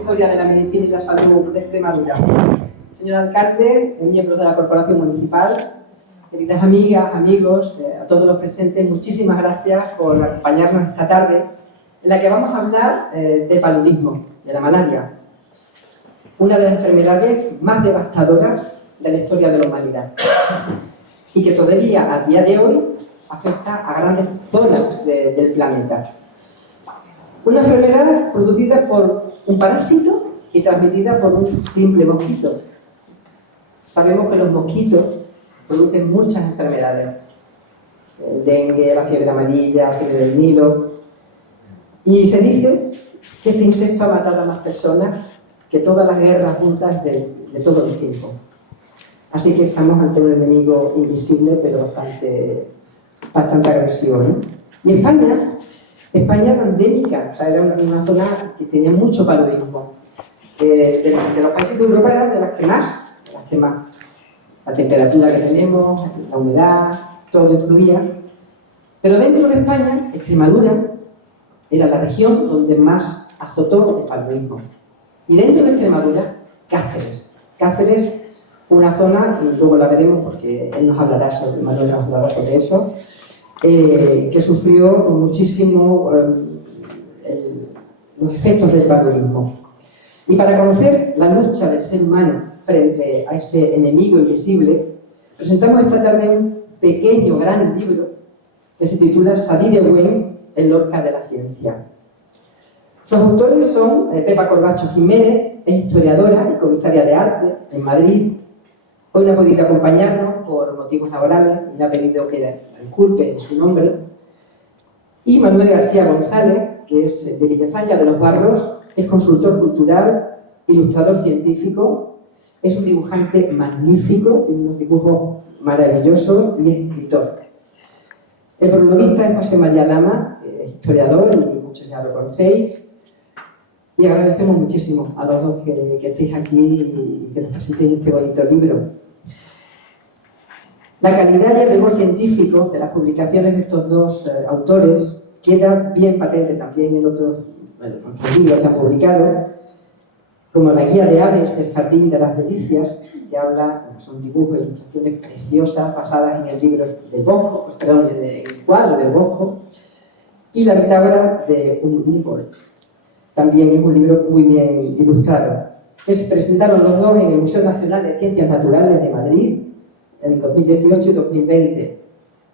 Historia de la Medicina y la Salud de Extremadura. Señor alcalde, miembros de la Corporación Municipal, queridas amigas, amigos, a todos los presentes, muchísimas gracias por acompañarnos esta tarde, en la que vamos a hablar de paludismo, de la malaria, una de las enfermedades más devastadoras de la historia de la humanidad y que todavía a día de hoy afecta a grandes zonas del planeta. Una enfermedad producida por un parásito y transmitida por un simple mosquito. Sabemos que los mosquitos producen muchas enfermedades, el dengue, la fiebre amarilla, la fiebre del Nilo, y se dice que este insecto ha matado a más personas que todas las guerras juntas de todos los tiempos. Así que estamos ante un enemigo invisible, pero bastante agresivo, ¿no? Y España era endémica, o sea, era una zona que tenía mucho paludismo. De los países de Europa era de las que más. La temperatura que tenemos, la humedad, todo influía. Pero dentro de España, Extremadura era la región donde más azotó el paludismo. Y dentro de Extremadura, Cáceres. Cáceres fue una zona, y luego la veremos porque él Manuel nos hablará sobre eso, que sufrió muchísimo los efectos del paludismo. Y para conocer la lucha del ser humano frente a ese enemigo invisible, presentamos esta tarde un pequeño, gran libro que se titula Sadie de Buen, el Lorca de la ciencia. Sus autores son Pepa Corbacho Jiménez, es historiadora y comisaria de arte en Madrid. Hoy no ha podido acompañarnos por motivos laborales y me ha pedido que la disculpe en su nombre. Y Manuel García González, que es de Villafranca de los Barros, es consultor cultural, ilustrador científico, es un dibujante magnífico, tiene unos dibujos maravillosos y es escritor. El prologuista es José María Lama, historiador, y muchos ya lo conocéis. Y agradecemos muchísimo a los dos que estéis aquí y que nos presentéis este bonito libro. La calidad y el rigor científico de las publicaciones de estos dos autores queda bien patente también en otros libros que han publicado, como la Guía de Aves del Jardín de las Delicias, que habla, son dibujos e ilustraciones preciosas basadas en el libro del Bosco, en el cuadro del Bosco, y la bitácora de un Humboldt. También es un libro muy bien ilustrado, que se presentaron los dos en el Museo Nacional de Ciencias Naturales de Madrid en 2018 y 2020.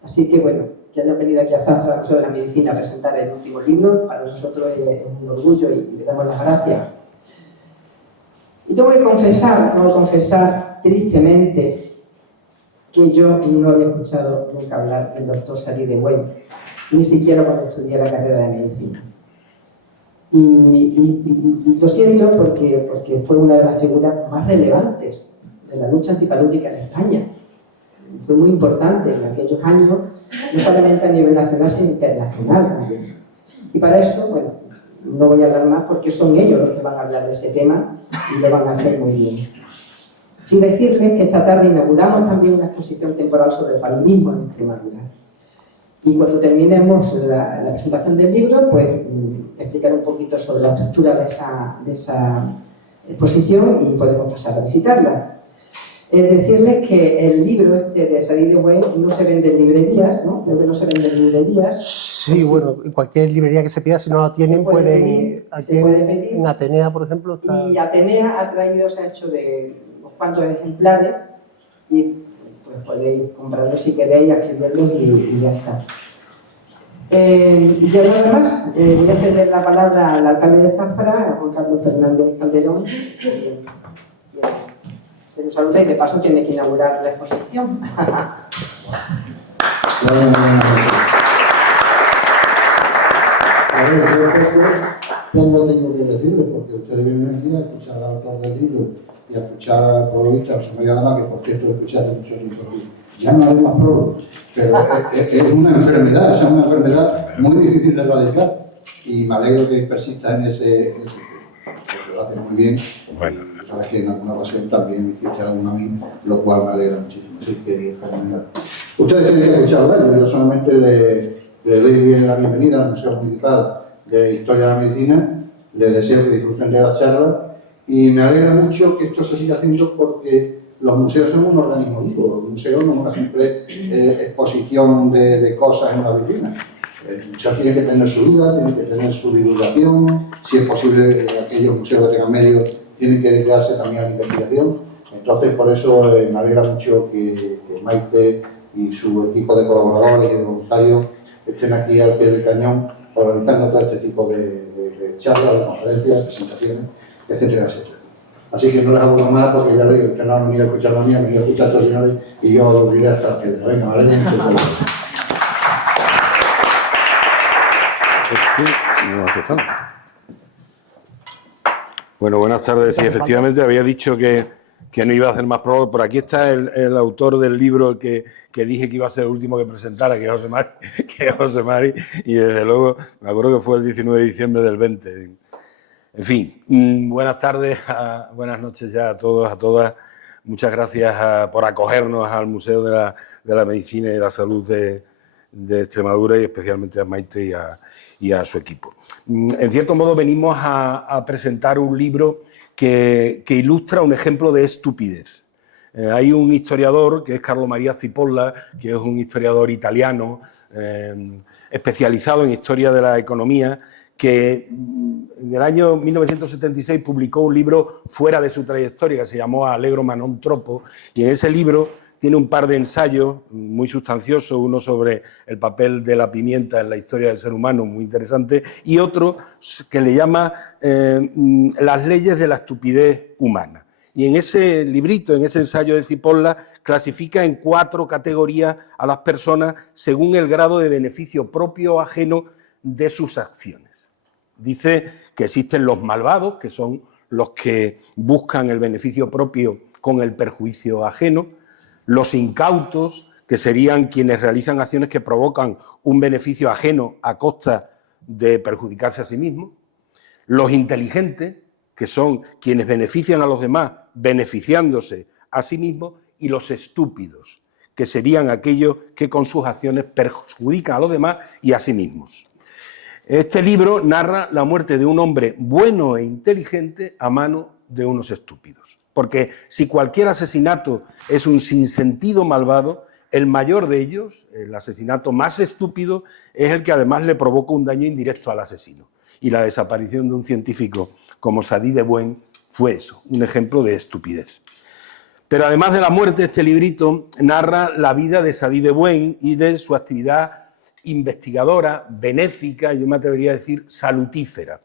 Así que, bueno, que hayan venido aquí a Zafra, al Museo de la Medicina, a presentar el último libro, para nosotros es un orgullo y le damos las gracias. Y tengo que confesar tristemente que yo no había escuchado nunca hablar del doctor Sadie de Buen, ni siquiera cuando estudié la carrera de medicina. Y lo siento porque fue una de las figuras más relevantes de la lucha antipalúdica en España. Fue muy importante en aquellos años, no solamente a nivel nacional, sino internacional también. Y para eso, bueno, no voy a hablar más porque son ellos los que van a hablar de ese tema y lo van a hacer muy bien. Sin decirles que esta tarde inauguramos también una exposición temporal sobre el paludismo en Extremadura. Y cuando terminemos la presentación del libro, pues explicar un poquito sobre la estructura de esa exposición y podemos pasar a visitarla. Es decirles que el libro de Sadie de Buen no se vende en librerías, ¿no? Creo que no se vende en librerías. Sí, bueno, en cualquier librería que se pida, si no la tienen, pueden pedir. En Atenea, por ejemplo. Está... Y Atenea se ha hecho de unos cuantos ejemplares y pues podéis comprarlos si queréis, escribirlos y ya está. Y ya nada más, voy a ceder la palabra al alcalde de Zafra, a Juan Carlos Fernández Calderón, que nos saluda y de paso tiene que inaugurar la exposición. A ver, yo poco tengo que decirles, porque ustedes vienen aquí a escuchar al autor del libro y a escuchar por lo visto a José María Lama, que por cierto lo escuché hace mucho tiempo aquí. Ya no hay más prórroga, pero es una enfermedad, es una enfermedad muy difícil de erradicar y me alegro que persista en ese porque lo hace muy bien. Bueno, sabes que en alguna ocasión también me hiciste alguna a mí, lo cual me alegra muchísimo, así que fenomenal. Ustedes tienen que escucharlo, yo solamente le doy la bienvenida al Museo Municipal de Historia de la Medicina les deseo que disfruten de la charla y me alegra mucho que esto se siga haciendo porque los museos son un organismo vivo. El museo no es una simple exposición de cosas en una vitrina. El museo tiene que tener su vida, tiene que tener su divulgación, si es posible aquellos museos que tengan medios tienen que dedicarse también a la investigación. Entonces, por eso me alegra mucho que Maite y su equipo de colaboradores y de voluntarios estén aquí al pie del cañón organizando todo este tipo de charlas, de conferencias, presentaciones, etcétera, etcétera. Así que no les aburro más porque ya les digo que no han venido a escuchar la mía, han venido a escuchar a todos los señores y yo los iré hasta la piedra. Venga, me alegro mucho. Bueno, buenas tardes. Sí, efectivamente había dicho que no iba a hacer más prólogo. Por aquí está el autor del libro que dije que iba a ser el último que presentara, que es José Mari, y desde luego me acuerdo que fue el 19 de diciembre del 20. En fin, buenas tardes, buenas noches ya a todos, a todas. Muchas gracias por acogernos al Museo de la Medicina y de la Salud de Extremadura y especialmente a Maite y a su equipo. En cierto modo venimos a presentar un libro que ilustra un ejemplo de estupidez. Hay un historiador que es Carlo Maria Cipolla, que es un historiador italiano especializado en historia de la economía, que en el año 1976 publicó un libro fuera de su trayectoria que se llamó Allegro ma non troppo, y en ese libro tiene un par de ensayos muy sustanciosos, uno sobre el papel de la pimienta en la historia del ser humano, muy interesante, y otro que le llama Las leyes de la estupidez humana. Y en ese librito, en ese ensayo de Cipolla, clasifica en 4 categorías a las personas según el grado de beneficio propio o ajeno de sus acciones. Dice que existen los malvados, que son los que buscan el beneficio propio con el perjuicio ajeno, los incautos, que serían quienes realizan acciones que provocan un beneficio ajeno a costa de perjudicarse a sí mismos, los inteligentes, que son quienes benefician a los demás beneficiándose a sí mismos, y los estúpidos, que serían aquellos que con sus acciones perjudican a los demás y a sí mismos. Este libro narra la muerte de un hombre bueno e inteligente a mano de unos estúpidos. Porque si cualquier asesinato es un sinsentido malvado, el mayor de ellos, el asesinato más estúpido, es el que además le provoca un daño indirecto al asesino. Y la desaparición de un científico como Sadi de Buen fue eso, un ejemplo de estupidez. Pero además de la muerte, este librito narra la vida de Sadi de Buen y de su actividad investigadora, benéfica, yo me atrevería a decir salutífera.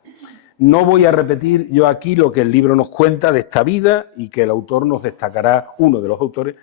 No voy a repetir yo aquí lo que el libro nos cuenta de esta vida y que el autor nos destacará, uno de los autores,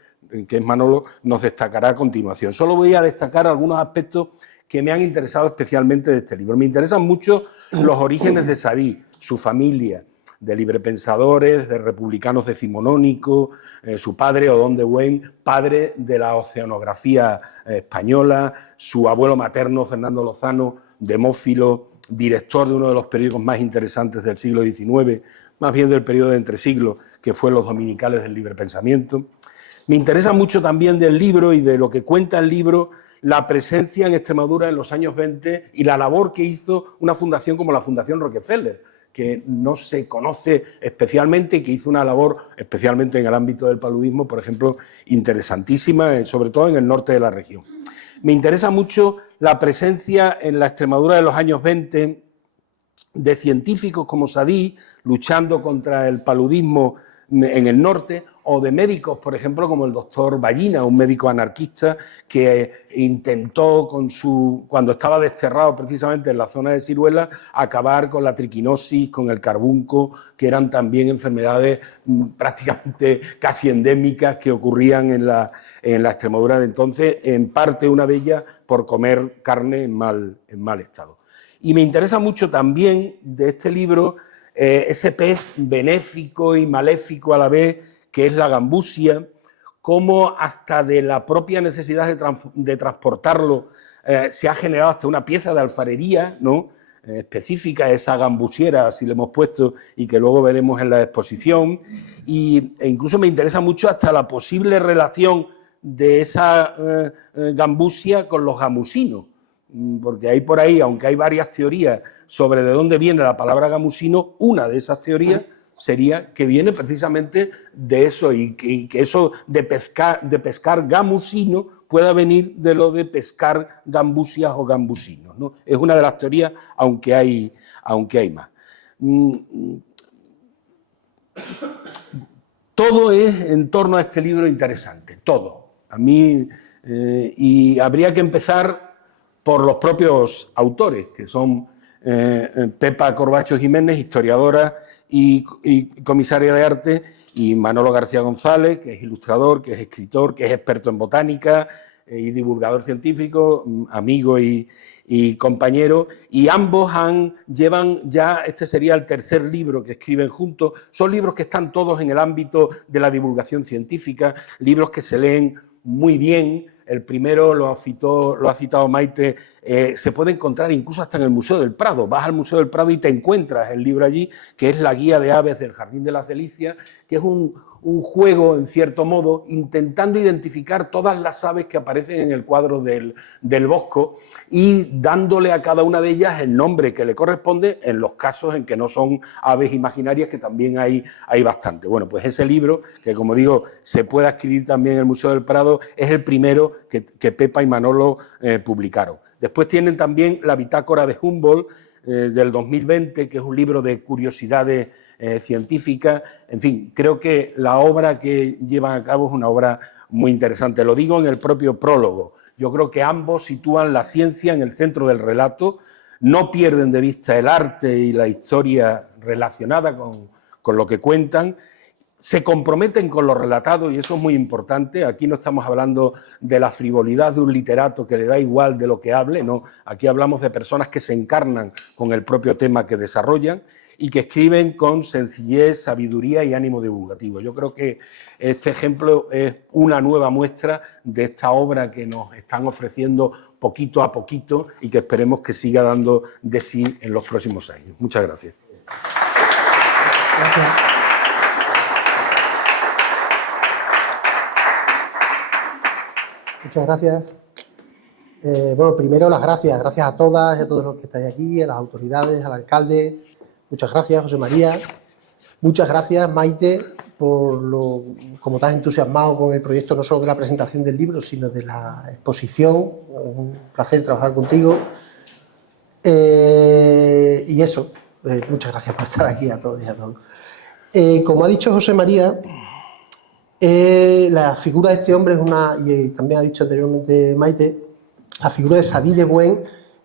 que es Manolo, nos destacará a continuación. Solo voy a destacar algunos aspectos que me han interesado especialmente de este libro. Me interesan mucho los orígenes de Sadi, su familia, de librepensadores, de republicanos decimonónicos, su padre, Odón de Buen, padre de la oceanografía española, su abuelo materno, Fernando Lozano, demófilo, director de uno de los periódicos más interesantes del siglo XIX, más bien del periodo de entresiglos, que fue Los Dominicales del Libre Pensamiento. Me interesa mucho también del libro y de lo que cuenta el libro la presencia en Extremadura en los años 20 y la labor que hizo una fundación como la Fundación Rockefeller, que no se conoce especialmente y que hizo una labor, especialmente en el ámbito del paludismo, por ejemplo, interesantísima, sobre todo en el norte de la región. Me interesa mucho la presencia en la Extremadura de los años 20 de científicos como Sadi, luchando contra el paludismo en el norte, o de médicos, por ejemplo, como el doctor Ballina, un médico anarquista que intentó, cuando estaba desterrado precisamente en la zona de Siruela, acabar con la triquinosis, con el carbunco, que eran también enfermedades prácticamente casi endémicas que ocurrían en la Extremadura de entonces, en parte una de ellas por comer carne en mal estado. Y me interesa mucho también de este libro ese pez benéfico y maléfico a la vez, que es la gambusia, cómo hasta de la propia necesidad de transportarlo se ha generado hasta una pieza de alfarería, ¿no?, específica, esa gambusiera, así le hemos puesto, y que luego veremos en la exposición. E incluso me interesa mucho hasta la posible relación de esa gambusia con los gamusinos, porque hay por ahí, aunque hay varias teorías sobre de dónde viene la palabra gamusino, una de esas teorías sería que viene precisamente de eso y que eso de pescar gamusino pueda venir de lo de pescar gambusias o gambusinos, ¿no? Es una de las teorías, aunque hay más. Todo es en torno a este libro interesante, todo. A mí, y habría que empezar por los propios autores, que son Pepa Corbacho Jiménez, historiadora y comisaria de arte, y Manolo García González, que es ilustrador, que es escritor, que es experto en botánica y divulgador científico, amigo y compañero, y ambos llevan ya, este sería el tercer libro que escriben juntos. Son libros que están todos en el ámbito de la divulgación científica, libros que se leen muy bien. El primero lo ha citado Maite, se puede encontrar incluso hasta en el Museo del Prado. Vas al Museo del Prado y te encuentras el libro allí, que es La guía de aves del Jardín de las Delicias, que es un juego, en cierto modo, intentando identificar todas las aves que aparecen en el cuadro del Bosco y dándole a cada una de ellas el nombre que le corresponde en los casos en que no son aves imaginarias, que también hay bastante. Bueno, pues ese libro, que como digo, se puede adquirir también en el Museo del Prado, es el primero que Pepa y Manolo publicaron. Después tienen también la bitácora de Humboldt del 2020, que es un libro de curiosidades científicas. En fin, creo que la obra que llevan a cabo es una obra muy interesante. Lo digo en el propio prólogo. Yo creo que ambos sitúan la ciencia en el centro del relato, no pierden de vista el arte y la historia relacionada con lo que cuentan, se comprometen con lo relatado, y eso es muy importante. Aquí no estamos hablando de la frivolidad de un literato que le da igual de lo que hable, no. Aquí hablamos de personas que se encarnan con el propio tema que desarrollan y que escriben con sencillez, sabiduría y ánimo divulgativo. Yo creo que este ejemplo es una nueva muestra de esta obra que nos están ofreciendo poquito a poquito y que esperemos que siga dando de sí en los próximos años. Muchas gracias. Gracias. Muchas gracias. Bueno, primero las gracias a todas y a todos los que estáis aquí, a las autoridades, al alcalde. Muchas gracias, José María. Muchas gracias, Maite, por como te has entusiasmado con el proyecto, no solo de la presentación del libro, sino de la exposición. Es un placer trabajar contigo. Y eso, muchas gracias por estar aquí a todos y a todos. Como ha dicho José María, la figura de este hombre es y también ha dicho anteriormente Maite, la figura de Sadi de Buen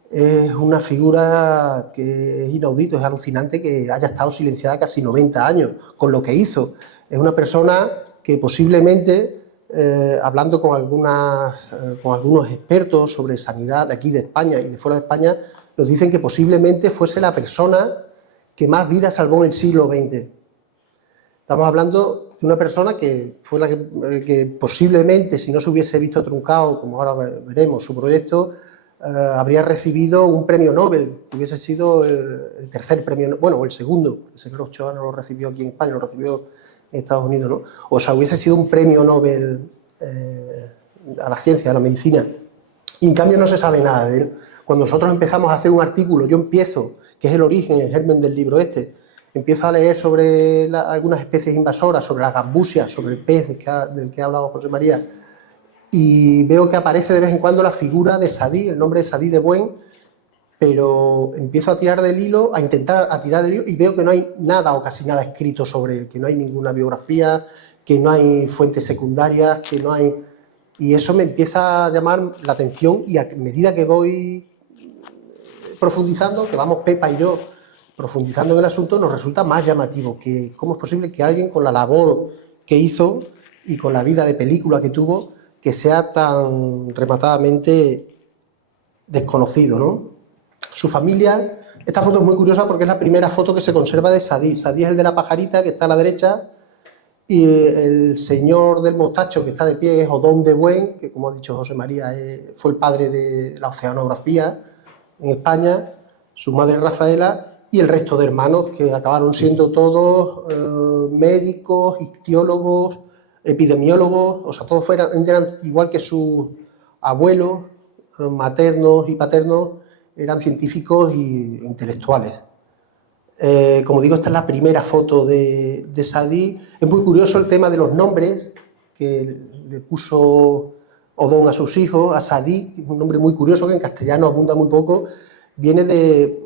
es una figura que es inaudito, es alucinante que haya estado silenciada casi 90 años con lo que hizo. Es una persona que posiblemente, hablando con algunos expertos sobre sanidad de aquí de España y de fuera de España, nos dicen que posiblemente fuese la persona que más vidas salvó en el siglo XX. Estamos hablando de una persona que fue la que posiblemente, si no se hubiese visto truncado, como ahora veremos, su proyecto, habría recibido un premio Nobel, que hubiese sido el tercer premio, bueno, o el segundo. El señor Ochoa no lo recibió aquí en España, lo recibió en Estados Unidos, ¿no? O sea, hubiese sido un premio Nobel a la ciencia, a la medicina. Y en cambio no se sabe nada de él. Cuando nosotros empezamos a hacer un artículo, yo empiezo, que es el origen, el germen del libro empiezo a leer sobre algunas especies invasoras, sobre las gambusias, sobre el pez del que ha hablado José María, y veo que aparece de vez en cuando la figura de Sadi, el nombre de Sadi de Buen, pero empiezo a tirar del hilo, a intentar tirar del hilo, y veo que no hay nada o casi nada escrito sobre él, que no hay ninguna biografía, que no hay fuentes secundarias, que no hay... Y eso me empieza a llamar la atención, y a medida que voy profundizando, que vamos Pepa y yo profundizando en el asunto, nos resulta más llamativo que cómo es posible que alguien con la labor que hizo y con la vida de película que tuvo, que sea tan rematadamente desconocido, ¿no? Su familia, esta foto es muy curiosa porque es la primera foto que se conserva de Sadi. Sadi es el de la pajarita, que está a la derecha, y el señor del mostacho que está de pie es Odón de Buen, que como ha dicho José María, fue el padre de la oceanografía en España, su madre Rafaela, y el resto de hermanos que acabaron siendo todos médicos, ictiólogos, epidemiólogos, o sea, todos eran igual que sus abuelos, maternos y paternos eran científicos e intelectuales. Como digo, esta es la primera foto de Sadí. Es muy curioso el tema de los nombres que le puso Odón a sus hijos. A Sadí, un nombre muy curioso que en castellano abunda muy poco, viene de...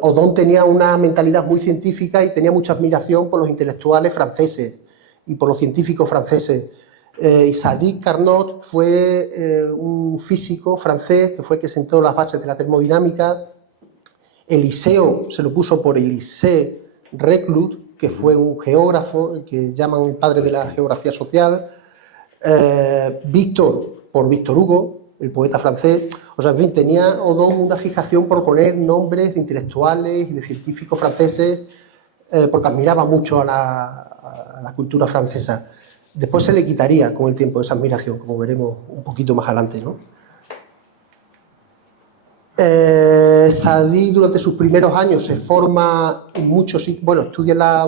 Odón tenía una mentalidad muy científica y tenía mucha admiración por los intelectuales franceses y por los científicos franceses. Y Sadi Carnot fue un físico francés que fue el que sentó las bases de la termodinámica. Eliseo se lo puso por Élisée Reclus, que fue un geógrafo, el que llaman el padre de la geografía social. Víctor, por Víctor Hugo, el poeta francés. O sea, en fin, tenía Odón una fijación por poner nombres de intelectuales y de científicos franceses, porque admiraba mucho a la cultura francesa. Después se le quitaría con el tiempo esa admiración, como veremos un poquito más adelante, ¿no? Sadí durante sus primeros años se forma en muchos, bueno, estudia en la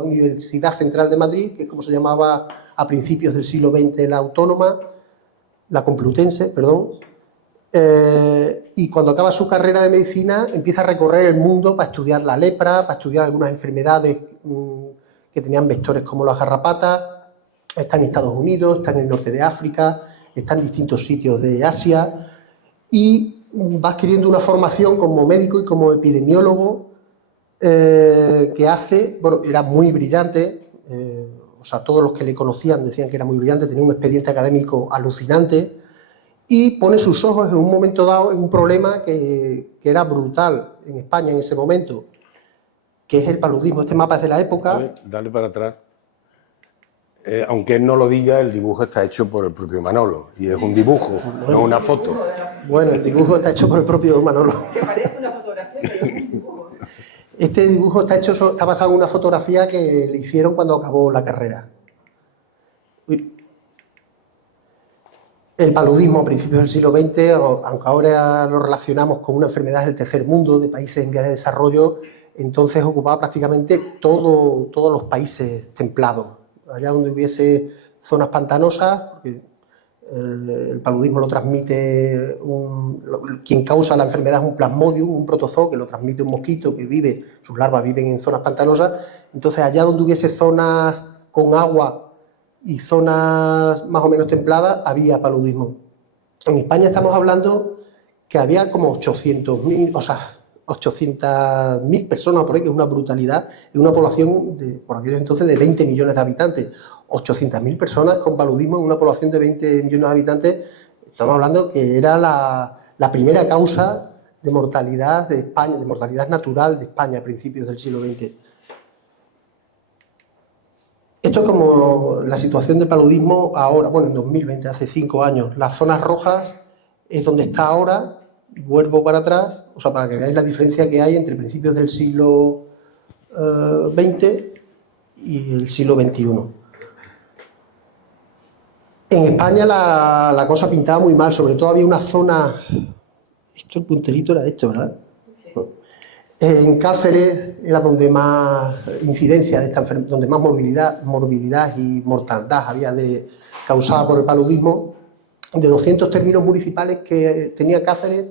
Universidad Central de Madrid, que es como se llamaba a principios del siglo XX la Autónoma, la Complutense, perdón, y cuando acaba su carrera de medicina empieza a recorrer el mundo para estudiar la lepra, para estudiar algunas enfermedades que tenían vectores como las garrapatas. Está en Estados Unidos, está en el norte de África, está en distintos sitios de Asia y va adquiriendo una formación como médico y como epidemiólogo que hace, bueno, era muy brillante, o sea, todos los que le conocían decían que era muy brillante, tenía un expediente académico alucinante y pone sus ojos en un momento dado en un problema que era brutal en España en ese momento, que es el paludismo. Este mapa es de la época. Dale para atrás. Aunque él no lo diga, el dibujo está hecho por el propio Manolo y es un dibujo, no una foto. Bueno, el dibujo está hecho por el propio Manolo. Que parece una fotografía, pero es un dibujo. Este dibujo está basado en una fotografía que le hicieron cuando acabó la carrera. El paludismo a principios del siglo XX, aunque ahora lo relacionamos con una enfermedad del tercer mundo, de países en vías de desarrollo, entonces ocupaba prácticamente todos los países templados. Allá donde hubiese zonas pantanosas, porque el paludismo lo transmite, quien causa la enfermedad es un plasmodium, un protozoo que lo transmite un mosquito que vive, sus larvas viven en zonas pantanosas. Entonces allá donde hubiese zonas con agua y zonas más o menos templadas, había paludismo. En España estamos hablando que había como 800.000, o sea, 800.000 personas por ahí, que es una brutalidad, en una población por aquellos entonces de 20 millones de habitantes. 800.000 personas con paludismo en una población de 20 millones de habitantes, estamos hablando que era la primera causa de mortalidad de España, de mortalidad natural de España a principios del siglo XX. Esto es como la situación de paludismo ahora, bueno, en 2020, hace 5 años. Las zonas rojas es donde está ahora. Vuelvo para atrás, o sea, para que veáis la diferencia que hay entre principios del siglo XX y el siglo XXI. En España la cosa pintaba muy mal, sobre todo había una zona... Esto, el punterito era esto, ¿verdad? En Cáceres era donde más incidencia de esta enfermedad, donde más morbilidad y mortandad había causada por el paludismo. De 200 términos municipales que tenía Cáceres,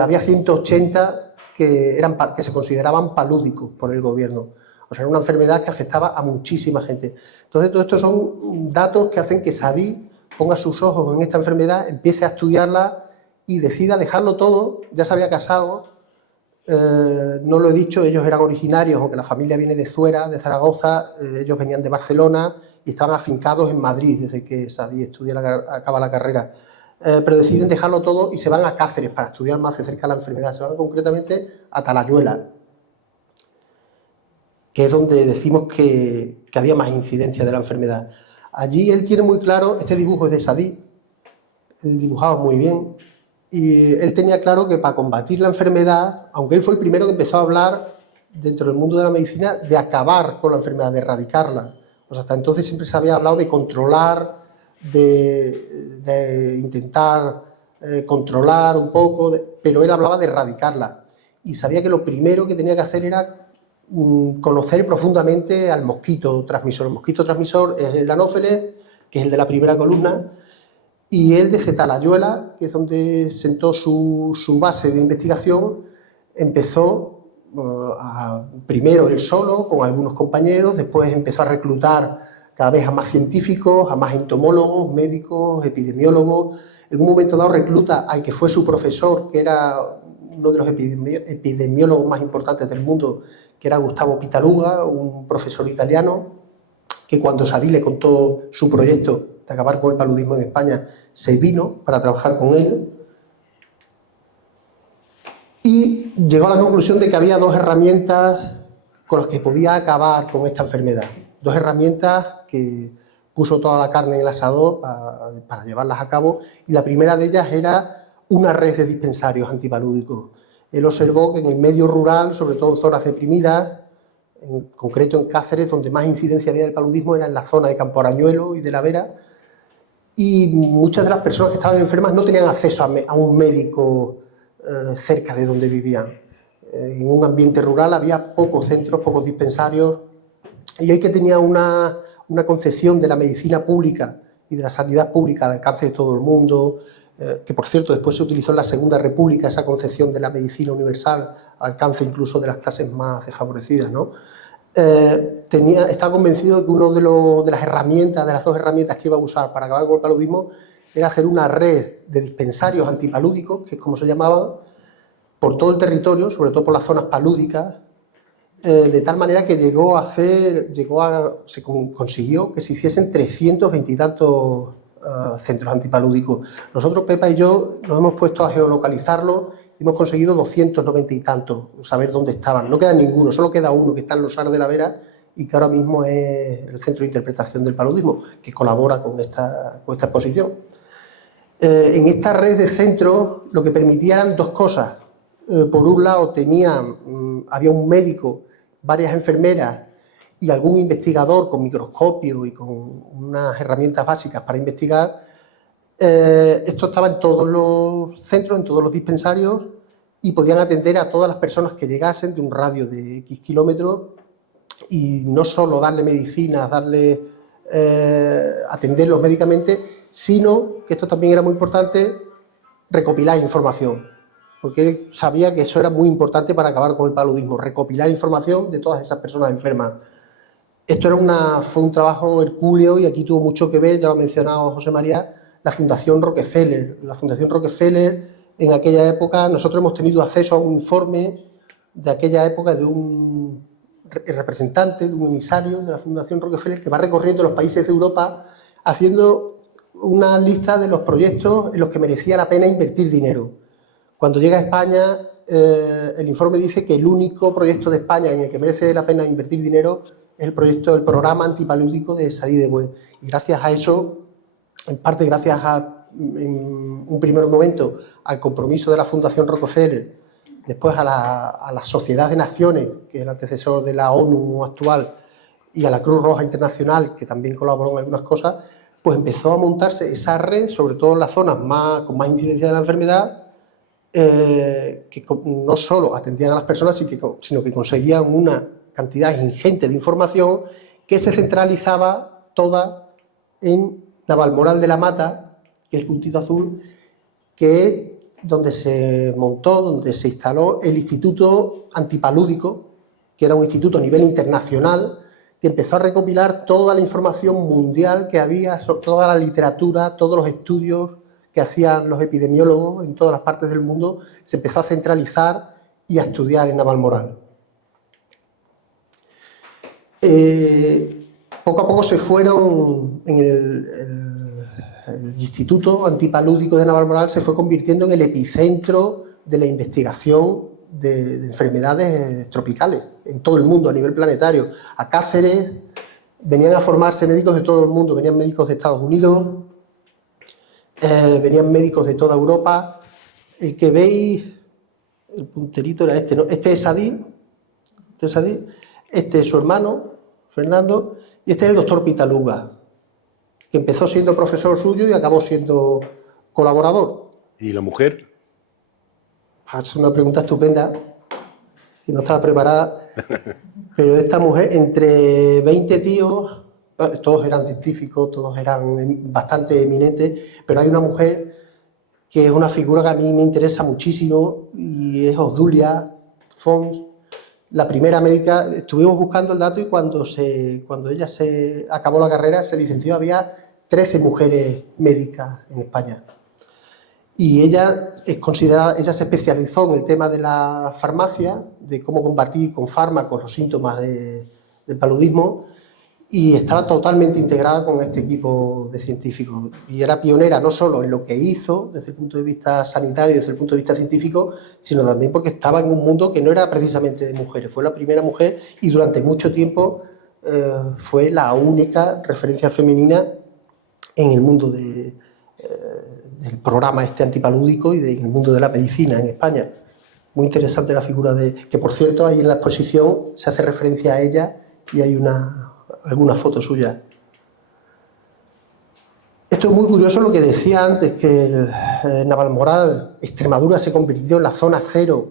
había 180 que se consideraban palúdicos por el gobierno. O sea, era una enfermedad que afectaba a muchísima gente. Entonces, todo esto son datos que hacen que Sadí ponga sus ojos en esta enfermedad, empiece a estudiarla y decida dejarlo todo. Ya se había casado, no lo he dicho, ellos eran originarios, aunque la familia viene de Zuera, de Zaragoza, ellos venían de Barcelona y estaban afincados en Madrid desde que Sadí acaba la carrera. Pero deciden dejarlo todo y se van a Cáceres para estudiar más de cerca la enfermedad. Se van concretamente a Talayuela, que es donde decimos que había más incidencia de la enfermedad. Allí él tiene muy claro, este dibujo es de Sadí, él dibujaba muy bien, y él tenía claro que para combatir la enfermedad, aunque él fue el primero que empezó a hablar dentro del mundo de la medicina de acabar con la enfermedad, de erradicarla. O sea, hasta entonces siempre se había hablado de controlar, de intentar controlar un poco, pero él hablaba de erradicarla. Y sabía que lo primero que tenía que hacer era conocer profundamente al mosquito transmisor. El mosquito transmisor es el Anófeles, que es el de la primera columna, y él desde Talayuela, que es donde sentó su base de investigación, empezó primero él solo, con algunos compañeros, después empezó a reclutar cada vez a más científicos, a más entomólogos, médicos, epidemiólogos. En un momento dado recluta al que fue su profesor, que era uno de los epidemiólogos más importantes del mundo, que era Gustavo Pitaluga, un profesor italiano, que cuando Sadí le contó su proyecto de acabar con el paludismo en España, se vino para trabajar con él y llegó a la conclusión de que había dos herramientas con las que podía acabar con esta enfermedad. Dos herramientas que puso toda la carne en el asador para llevarlas a cabo, y la primera de ellas era una red de dispensarios antipalúdicos. Él observó que en el medio rural, sobre todo en zonas deprimidas, en concreto en Cáceres, donde más incidencia había del paludismo era en la zona de Campo Arañuelo y de La Vera, y muchas de las personas que estaban enfermas no tenían acceso a un médico cerca de donde vivían. En un ambiente rural había pocos centros, pocos dispensarios, y el que tenía una concepción de la medicina pública y de la sanidad pública al alcance de todo el mundo, que por cierto después se utilizó en la Segunda República esa concepción de la medicina universal al alcance incluso de las clases más desfavorecidas, ¿no? Estaba convencido de que una de las dos herramientas que iba a usar para acabar con el paludismo era hacer una red de dispensarios antipalúdicos, que es como se llamaban, por todo el territorio, sobre todo por las zonas palúdicas, de tal manera que consiguió que se hiciesen 320 y tantos centros antipalúdicos. Nosotros, Pepa y yo, nos hemos puesto a geolocalizarlo y hemos conseguido 290 y tantos, saber dónde estaban. No queda ninguno, solo queda uno, que está en Los Aros de la Vera, y que ahora mismo es el Centro de Interpretación del Paludismo, que colabora con esta exposición. En esta red de centros lo que permitía eran dos cosas. Por un lado había un médico, varias enfermeras y algún investigador con microscopio y con unas herramientas básicas para investigar. Esto estaba en todos los centros, en todos los dispensarios, y podían atender a todas las personas que llegasen de un radio de X kilómetros, y no solo darle medicinas, atenderlos médicamente, sino, que esto también era muy importante, recopilar información, porque él sabía que eso era muy importante para acabar con el paludismo, recopilar información de todas esas personas enfermas. Esto fue un trabajo hercúleo, y aquí tuvo mucho que ver, ya lo ha mencionado José María, la Fundación Rockefeller. La Fundación Rockefeller, en aquella época, nosotros hemos tenido acceso a un informe de aquella época de un representante, de un emisario de la Fundación Rockefeller, que va recorriendo los países de Europa haciendo una lista de los proyectos en los que merecía la pena invertir dinero. Cuando llega a España, el informe dice que el único proyecto de España en el que merece la pena invertir dinero es el programa antipalúdico de Sadí de Buen. Y gracias a eso, en parte gracias en un primer momento al compromiso de la Fundación Rockefeller, después a la Sociedad de Naciones, que es el antecesor de la ONU actual, y a la Cruz Roja Internacional, que también colaboró en algunas cosas, pues empezó a montarse esa red, sobre todo en las zonas con más incidencia de la enfermedad, que no solo atendían a las personas, sino que conseguían una cantidad ingente de información que se centralizaba toda en Navalmoral de la Mata, que es el puntito azul, que es donde se montó, donde se instaló el Instituto Antipalúdico, que era un instituto a nivel internacional, que empezó a recopilar toda la información mundial que había, sobre toda la literatura, todos los estudios que hacían los epidemiólogos en todas las partes del mundo, se empezó a centralizar y a estudiar en Navalmoral. Poco a poco se fueron, en el Instituto Antipalúdico de Navalmoral se fue convirtiendo en el epicentro de la investigación de enfermedades tropicales en todo el mundo, a nivel planetario. A Cáceres venían a formarse médicos de todo el mundo, venían médicos de Estados Unidos, venían médicos de toda Europa. El que veis, el punterito era este, ¿no? Este es Sadí, este es su hermano, Fernando, y este es el doctor Pitaluga, que empezó siendo profesor suyo y acabó siendo colaborador. ¿Y la mujer? Es una pregunta estupenda, que no estaba preparada, pero esta mujer, entre 20 tíos, todos eran científicos, todos eran bastante eminentes, pero hay una mujer que es una figura que a mí me interesa muchísimo y es Obdulia Pons, la primera médica. Estuvimos buscando el dato y cuando ella se acabó la carrera, se licenció, había 13 mujeres médicas en España. Y ella es considerada, ella se especializó en el tema de la farmacia, de cómo combatir con fármacos los síntomas del paludismo, y estaba totalmente integrada con este equipo de científicos. Y era pionera no solo en lo que hizo desde el punto de vista sanitario, desde el punto de vista científico, sino también porque estaba en un mundo que no era precisamente de mujeres. Fue la primera mujer y durante mucho tiempo fue la única referencia femenina en el mundo del programa este antipalúdico y en el mundo de la medicina en España. Muy interesante la figura que por cierto ahí en la exposición se hace referencia a ella y hay alguna foto suya. Esto es muy curioso lo que decía antes, que Navalmoral, Extremadura se convirtió en la zona cero,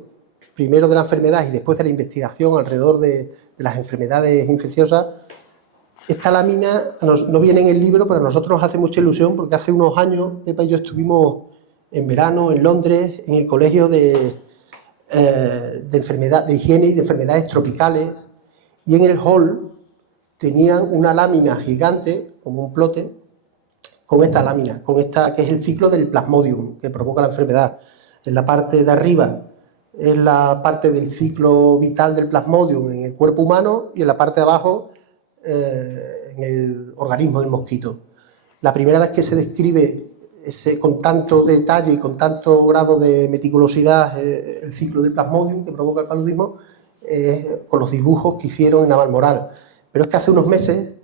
primero de la enfermedad y después de la investigación alrededor de las enfermedades infecciosas. Esta lámina no viene en el libro, pero a nosotros nos hace mucha ilusión porque hace unos años Pepa y yo estuvimos en verano en Londres en el colegio de higiene y de enfermedades tropicales, y en el hall tenían una lámina gigante, como un plote, con esta lámina, que es el ciclo del Plasmodium, que provoca la enfermedad. En la parte de arriba es la parte del ciclo vital del Plasmodium en el cuerpo humano y en la parte de abajo en el organismo del mosquito. La primera vez que se describe con tanto detalle y con tanto grado de meticulosidad el ciclo del Plasmodium que provoca el paludismo con los dibujos que hicieron en Navalmoral. Pero es que hace unos meses,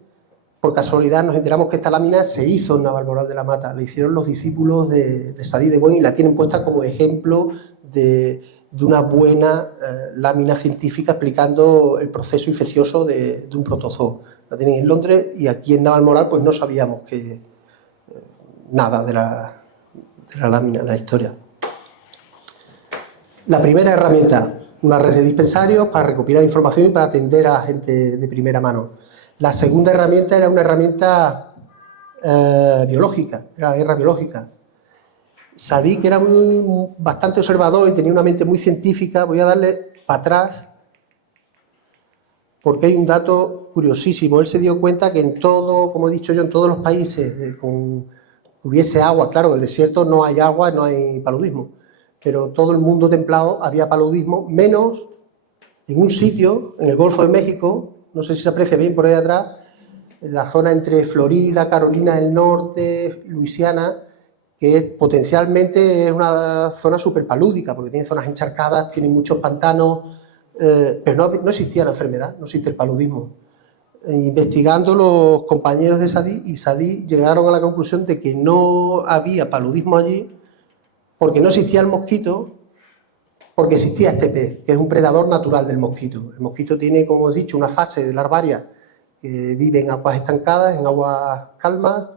por casualidad, nos enteramos que esta lámina se hizo en Navalmoral de la Mata, la hicieron los discípulos de Sadí de Buen y la tienen puesta como ejemplo de una buena lámina científica explicando el proceso infeccioso de un protozoo. La tienen en Londres y aquí en Navalmoral pues no sabíamos nada de la lámina, de la historia. La primera herramienta, una red de dispensarios para recopilar información y para atender a gente de primera mano. La segunda herramienta era una herramienta biológica, era la guerra biológica. Sadí, que era bastante observador y tenía una mente muy científica, voy a darle para atrás porque hay un dato curiosísimo. Él se dio cuenta que en todo, como he dicho yo, en todos los países hubiese agua, claro, en el desierto no hay agua, no hay paludismo, pero todo el mundo templado había paludismo, menos en un sitio, en el Golfo de México, no sé si se aprecia bien por ahí atrás, en la zona entre Florida, Carolina del Norte, Luisiana, que potencialmente es una zona súper palúdica, porque tiene zonas encharcadas, tiene muchos pantanos, pero no existía la enfermedad, no existe el paludismo. Investigando los compañeros de Sadí y Sadí llegaron a la conclusión de que no había paludismo allí porque no existía el mosquito, porque existía este pez, que es un predador natural del mosquito. El mosquito tiene, como he dicho, una fase de larvaria que vive en aguas estancadas, en aguas calmas,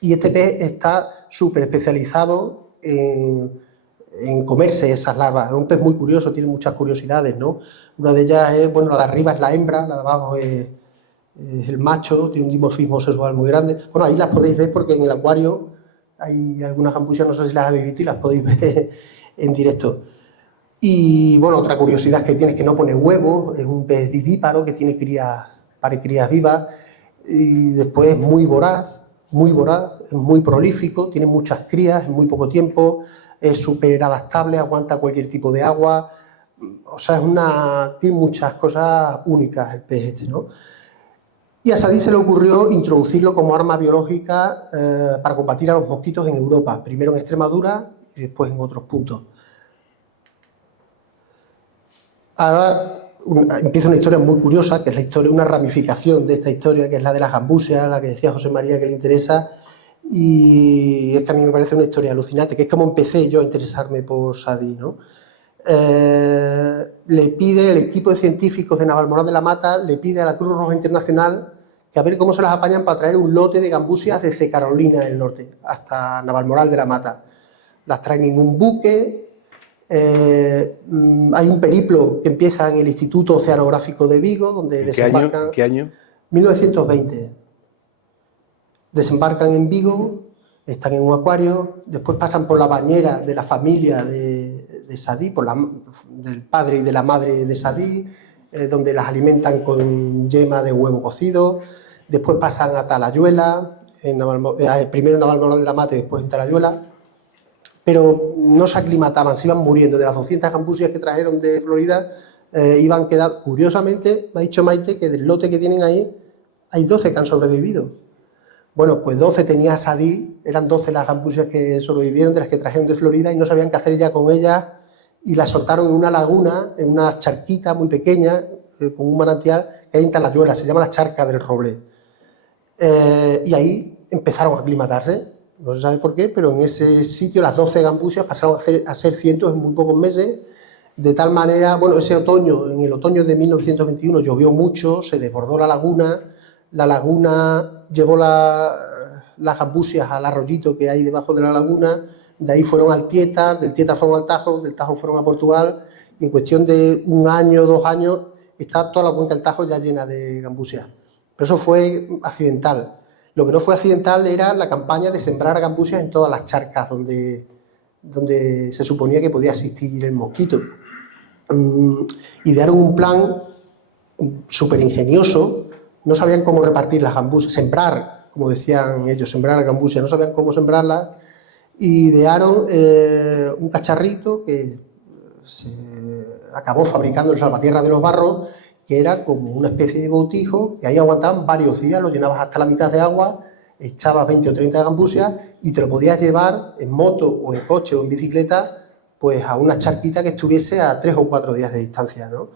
y este pez está súper especializado en comerse esas larvas. Es un pez muy curioso, tiene muchas curiosidades, ¿no? Una de ellas es, bueno, la de arriba es la hembra, la de abajo es el macho, tiene un dimorfismo sexual muy grande. Bueno, ahí las podéis ver porque en el acuario hay algunas gambusias, no sé si las habéis visto y las podéis ver en directo. Y bueno, otra curiosidad que tiene es que no pone huevos, es un pez vivíparo que tiene parecrías vivas, y después es muy voraz, es muy prolífico, tiene muchas crías en muy poco tiempo, es súper adaptable, aguanta cualquier tipo de agua, o sea, tiene muchas cosas únicas el pez este, ¿no? Y a Sadí se le ocurrió introducirlo como arma biológica para combatir a los mosquitos en Europa, primero en Extremadura y después en otros puntos. Ahora empieza una historia muy curiosa, que es la historia, una ramificación de esta historia, que es la de las gambusias, la que decía José María que le interesa, y es que a mí me parece una historia alucinante, que es como empecé yo a interesarme por Sadí, ¿no? Le pide el equipo de científicos de Navalmoral de la Mata, le pide a la Cruz Roja Internacional que a ver cómo se las apañan para traer un lote de gambusias desde Carolina del Norte hasta Navalmoral de la Mata. Las traen en un buque. Hay un periplo que empieza en el Instituto Oceanográfico de Vigo, donde desembarcan... ¿Qué año? 1920. desembarcan en Vigo, están en un acuario, después pasan por la bañera de la familia de Sadí, del padre y de la madre de Sadí, donde las alimentan con yema de huevo cocido, después pasan a Talayuela, primero en Navalmoral de la Mate, después en Talayuela, pero no se aclimataban, se iban muriendo. De las 200 gambusias que trajeron de Florida, iban quedando, curiosamente, me ha dicho Maite que del lote que tienen ahí, hay 12 que han sobrevivido. Bueno, pues 12 tenía Sadí, eran 12 las gambusias que sobrevivieron, de las que trajeron de Florida, y no sabían qué hacer ya con ellas, y las soltaron en una laguna, en una charquita muy pequeña, con un manantial, que hay en Talayuela, se llama la Charca del Roble. Y ahí empezaron a aclimatarse, no se sabe por qué, pero en ese sitio las 12 gambusias pasaron a ser cientos en muy pocos meses, de tal manera, bueno, ese otoño, en el otoño de 1921 llovió mucho, se desbordó la laguna llevó las gambusias al arroyito que hay debajo de la laguna, de ahí fueron al Tietar, del Tietar fueron al Tajo, del Tajo fueron a Portugal, y en cuestión de 1 año, 2 años, está toda la cuenca del Tajo ya llena de gambusias. Pero eso fue accidental. Lo que no fue accidental era la campaña de sembrar gambusias en todas las charcas donde se suponía que podía existir el mosquito. Idearon un plan súper ingenioso, no sabían cómo repartir las gambusias, sembrar, como decían ellos, sembrar gambusias, no sabían cómo sembrarlas, y idearon un cacharrito que se acabó fabricando en Salvatierra de los Barros, que era como una especie de botijo, que ahí aguantaban varios días, lo llenabas hasta la mitad de agua, echabas 20 o 30 gambusias y te lo podías llevar en moto o en coche o en bicicleta, pues a una charquita que estuviese a 3 o 4 días de distancia, ¿no?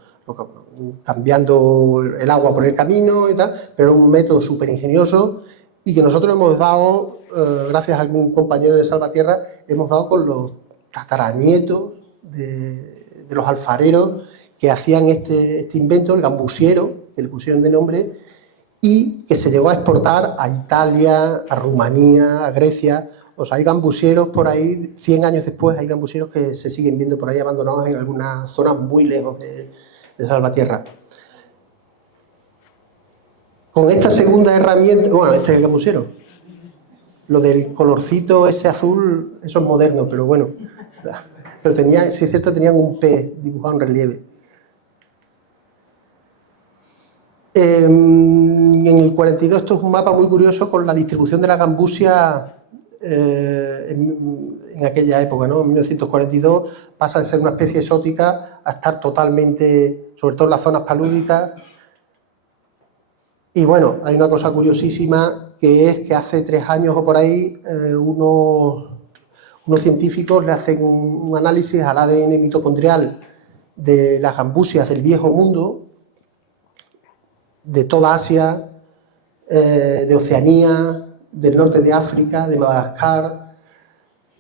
Cambiando el agua por el camino y tal, pero era un método súper ingenioso y que nosotros hemos dado, gracias a algún compañero de Salvatierra, hemos dado con los tataranietos de los alfareros que hacían este invento, el gambusiero, que le pusieron de nombre, y que se llegó a exportar a Italia, a Rumanía, a Grecia. O sea, hay gambusieros por ahí, 100 años después, hay gambusieros que se siguen viendo por ahí abandonados en algunas zonas muy lejos de Salvatierra. Con esta segunda herramienta, bueno, este es el gambusiero. Lo del colorcito ese azul, eso es moderno, pero bueno. Pero tenían, si es cierto, tenían un pez dibujado en relieve. En el 42 esto es un mapa muy curioso con la distribución de la gambusia en aquella época, ¿no? En 1942 pasa de ser una especie exótica a estar totalmente, sobre todo en las zonas palúdicas. Y bueno, hay una cosa curiosísima, que es que hace 3 años o por ahí unos científicos le hacen un análisis al ADN mitocondrial de las gambusias del Viejo Mundo, de toda Asia, de Oceanía, del norte de África, de Madagascar,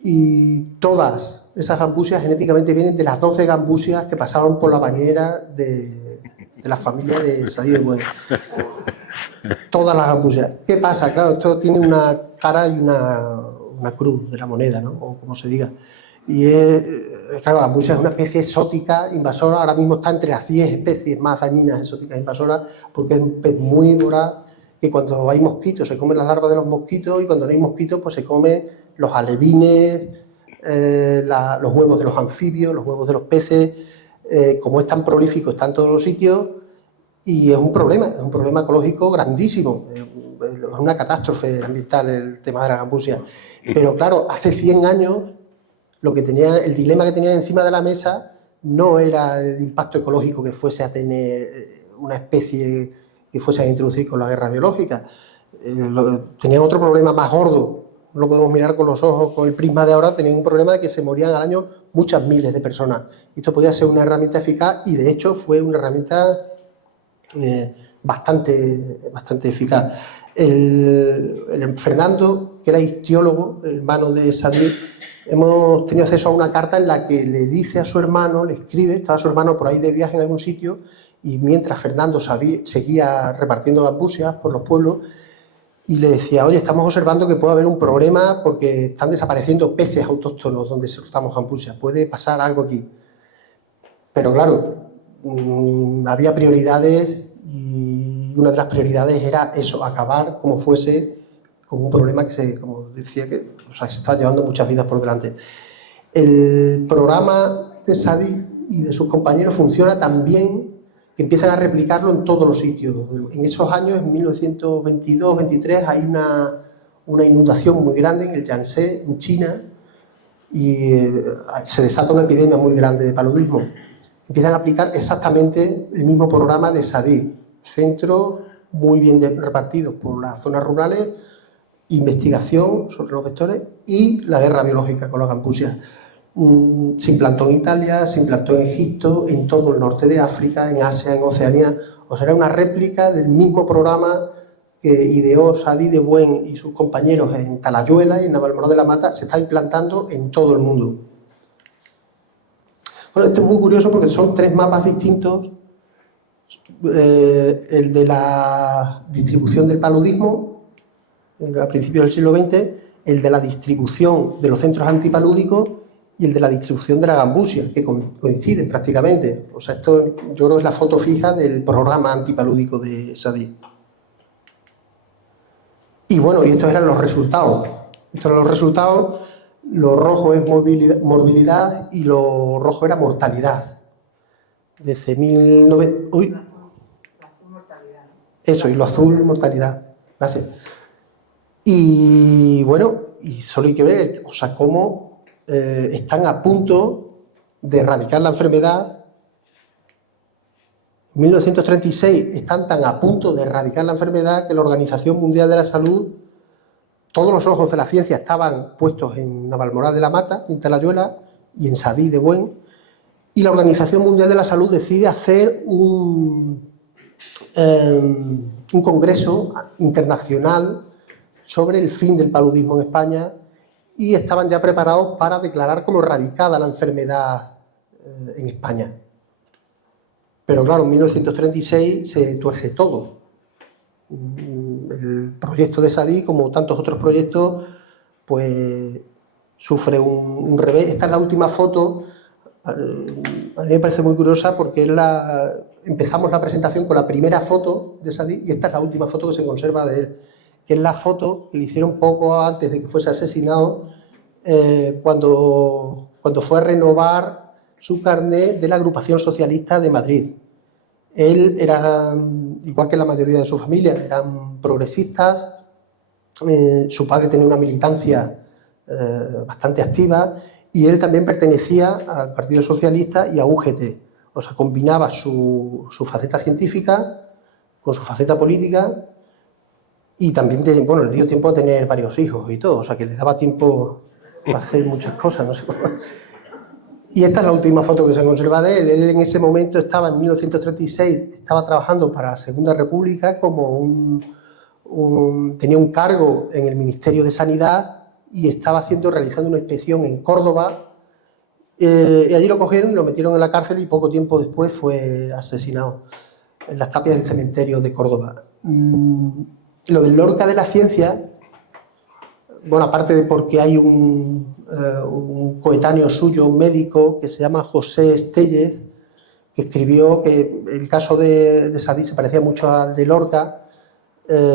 y todas esas gambusias genéticamente vienen de las 12 gambusias que pasaron por la bañera de la familia de Sadí de Buen. Todas las gambusias. ¿Qué pasa? Claro, esto tiene una cara y una cruz de la moneda, ¿no? O como se diga. Y claro, la gambusia es una especie exótica, invasora, ahora mismo está entre las 10 especies más dañinas exóticas invasoras, porque es un pez muy voraz, que cuando hay mosquitos se comen las larvas de los mosquitos, y cuando no hay mosquitos pues se comen los alevines, los huevos de los anfibios, los huevos de los peces. Como es tan prolífico, está en todos los sitios, y es un problema ecológico grandísimo, es una catástrofe ambiental el tema de la gambusia. Pero claro, hace 100 años el dilema que tenía encima de la mesa no era el impacto ecológico que fuese a tener una especie que fuese a introducir con la guerra biológica. Tenían otro problema más gordo, no lo podemos mirar con los ojos, con el prisma de ahora, tenían un problema de que se morían al año muchas miles de personas. Esto podía ser una herramienta eficaz, y de hecho fue una herramienta bastante eficaz. Fernando, que era ictiólogo, hermano de Sadí, hemos tenido acceso a una carta en la que le dice a su hermano, le escribe, estaba su hermano por ahí de viaje en algún sitio, y mientras Fernando seguía repartiendo gambusias por los pueblos, y le decía: oye, estamos observando que puede haber un problema porque están desapareciendo peces autóctonos donde soltamos gambusias, puede pasar algo aquí. Pero claro, había prioridades, y una de las prioridades era eso, acabar como fuese con un problema que, como decía, que se está llevando muchas vidas por delante. El programa de Sadi y de sus compañeros funciona tan bien que empiezan a replicarlo en todos los sitios. En esos años, en 1922-23, hay una inundación muy grande en el Yangtze, en China, y se desata una epidemia muy grande de paludismo. Empiezan a aplicar exactamente el mismo programa de Sadi, centros muy bien repartidos por las zonas rurales, investigación sobre los vectores y la guerra biológica con las gambusias. Se implantó en Italia, se implantó en Egipto, en todo el norte de África, en Asia, en Oceanía. O sea, era una réplica del mismo programa que ideó Sadi de Buen y sus compañeros en Talayuela y en Navalmoral de la Mata, se está implantando en todo el mundo. Bueno, esto es muy curioso porque son 3 mapas distintos. El de la distribución del paludismo a principios del siglo XX, el de la distribución de los centros antipalúdicos y el de la distribución de la gambusia, que coinciden prácticamente. O sea, esto yo creo que es la foto fija del programa antipalúdico de Sadi. Y bueno, y estos eran los resultados. Estos eran los resultados. Lo rojo es morbilidad y lo rojo era mortalidad. Desde 1900... Uy. Lo azul mortalidad. Eso, y lo azul mortalidad. Gracias. Y bueno, y solo hay que ver, o sea, cómo están a punto de erradicar la enfermedad. En 1936 están tan a punto de erradicar la enfermedad que la Organización Mundial de la Salud, todos los ojos de la ciencia estaban puestos en Navalmoral de la Mata, en Talayuela y en Sadí de Buen, y la Organización Mundial de la Salud decide hacer un congreso internacional sobre el fin del paludismo en España y estaban ya preparados para declarar como erradicada la enfermedad en España. Pero claro, en 1936 se tuerce todo. El proyecto de Sadí, como tantos otros proyectos, pues sufre un revés. Esta es la última foto. A mí me parece muy curiosa porque empezamos la presentación con la primera foto de Sadí y esta es la última foto que se conserva de él, que es la foto que le hicieron poco antes de que fuese asesinado, cuando fue a renovar su carnet de la Agrupación Socialista de Madrid. Él era, igual que la mayoría de su familia, eran progresistas. Su padre tenía una militancia bastante activa y él también pertenecía al Partido Socialista y a UGT. O sea, combinaba su faceta científica con su faceta política y también, bueno, le dio tiempo a tener varios hijos y todo. O sea, que le daba tiempo a hacer muchas cosas, no sé cómo. Y esta es la última foto que se conserva de él. Él en ese momento estaba, en 1936, estaba trabajando para la Segunda República como tenía un cargo en el Ministerio de Sanidad y estaba realizando una inspección en Córdoba. Y allí lo cogieron y lo metieron en la cárcel y poco tiempo después fue asesinado en las tapias del cementerio de Córdoba. Lo del Lorca de la ciencia, bueno, aparte de porque hay un coetáneo suyo, un médico, que se llama José Estellez, que escribió que el caso de Sadí se parecía mucho al de Lorca.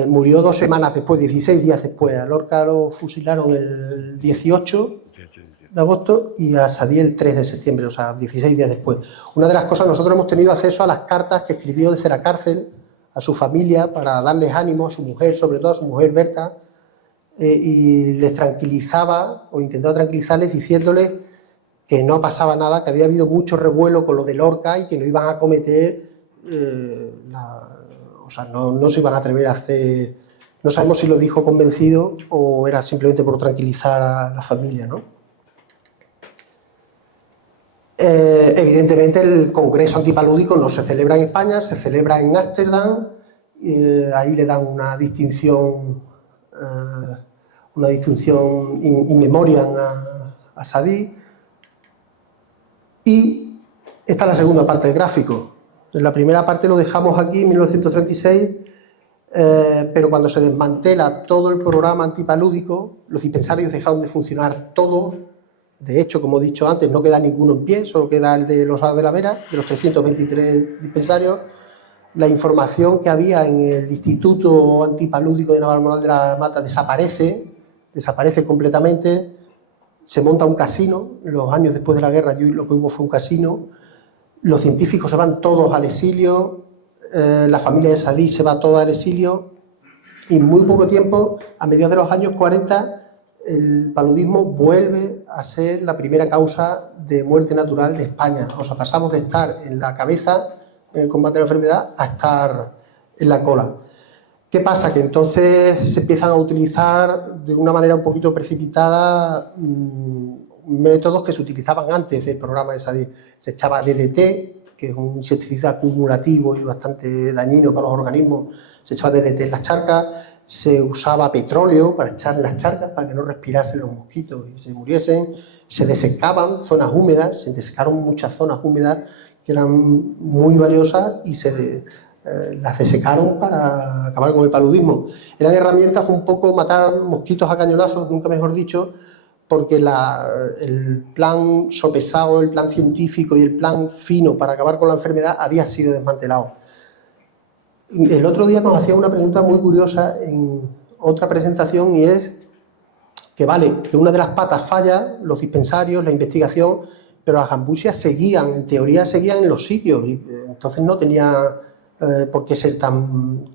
Murió 2 semanas después, 16 días después. A Lorca lo fusilaron el 18 de agosto y a Sadí el 3 de septiembre, o sea, 16 días después. Una de las cosas, nosotros hemos tenido acceso a las cartas que escribió desde la cárcel a su familia para darles ánimo, a su mujer, sobre todo a su mujer Berta, y les tranquilizaba o intentaba tranquilizarles diciéndoles que no pasaba nada, que había habido mucho revuelo con lo de Lorca y que no iban a cometer, o sea, no se iban a atrever a hacer. No sabemos si lo dijo convencido o era simplemente por tranquilizar a la familia, ¿no? Evidentemente el Congreso Antipalúdico no se celebra en España, se celebra en Ámsterdam, ahí le dan una distinción in memoriam a Sadí. Y esta es la segunda parte del gráfico. En la primera parte lo dejamos aquí, en 1936, pero cuando se desmantela todo el programa antipalúdico, los dispensarios dejaron de funcionar todos. De hecho, como he dicho antes, no queda ninguno en pie, solo queda el de los Aros de la Vera, de los 323 dispensarios. la información que había en el Instituto Antipalúdico de Navalmoral de la Mata desaparece completamente, se monta un casino, los años después de la guerra lo que hubo fue un casino, los científicos se van todos al exilio, la familia de Sadí se va toda al exilio, y en muy poco tiempo, a mediados de los años 40, el paludismo vuelve a ser la primera causa de muerte natural de España. O sea, pasamos de estar en la cabeza en el combate de la enfermedad a estar en la cola. ¿Qué pasa? Que entonces se empiezan a utilizar de una manera un poquito precipitada métodos que se utilizaban antes del programa de Sadí. Se echaba DDT, que es un insecticida acumulativo y bastante dañino para los organismos, se echaba DDT en las charcas, se usaba petróleo para echar en las charcas para que no respirasen los mosquitos y se muriesen, se desecaban zonas húmedas, se desecaron muchas zonas húmedas que eran muy valiosas y las desecaron para acabar con el paludismo. Eran herramientas un poco matar mosquitos a cañonazos, nunca mejor dicho, porque el plan sopesado, el plan científico y el plan fino para acabar con la enfermedad había sido desmantelado. El otro día nos hacía una pregunta muy curiosa en otra presentación y es que vale, que una de las patas falla, los dispensarios, la investigación, pero las gambusias seguían, en teoría seguían en los sitios, y entonces no tenía por qué ser tan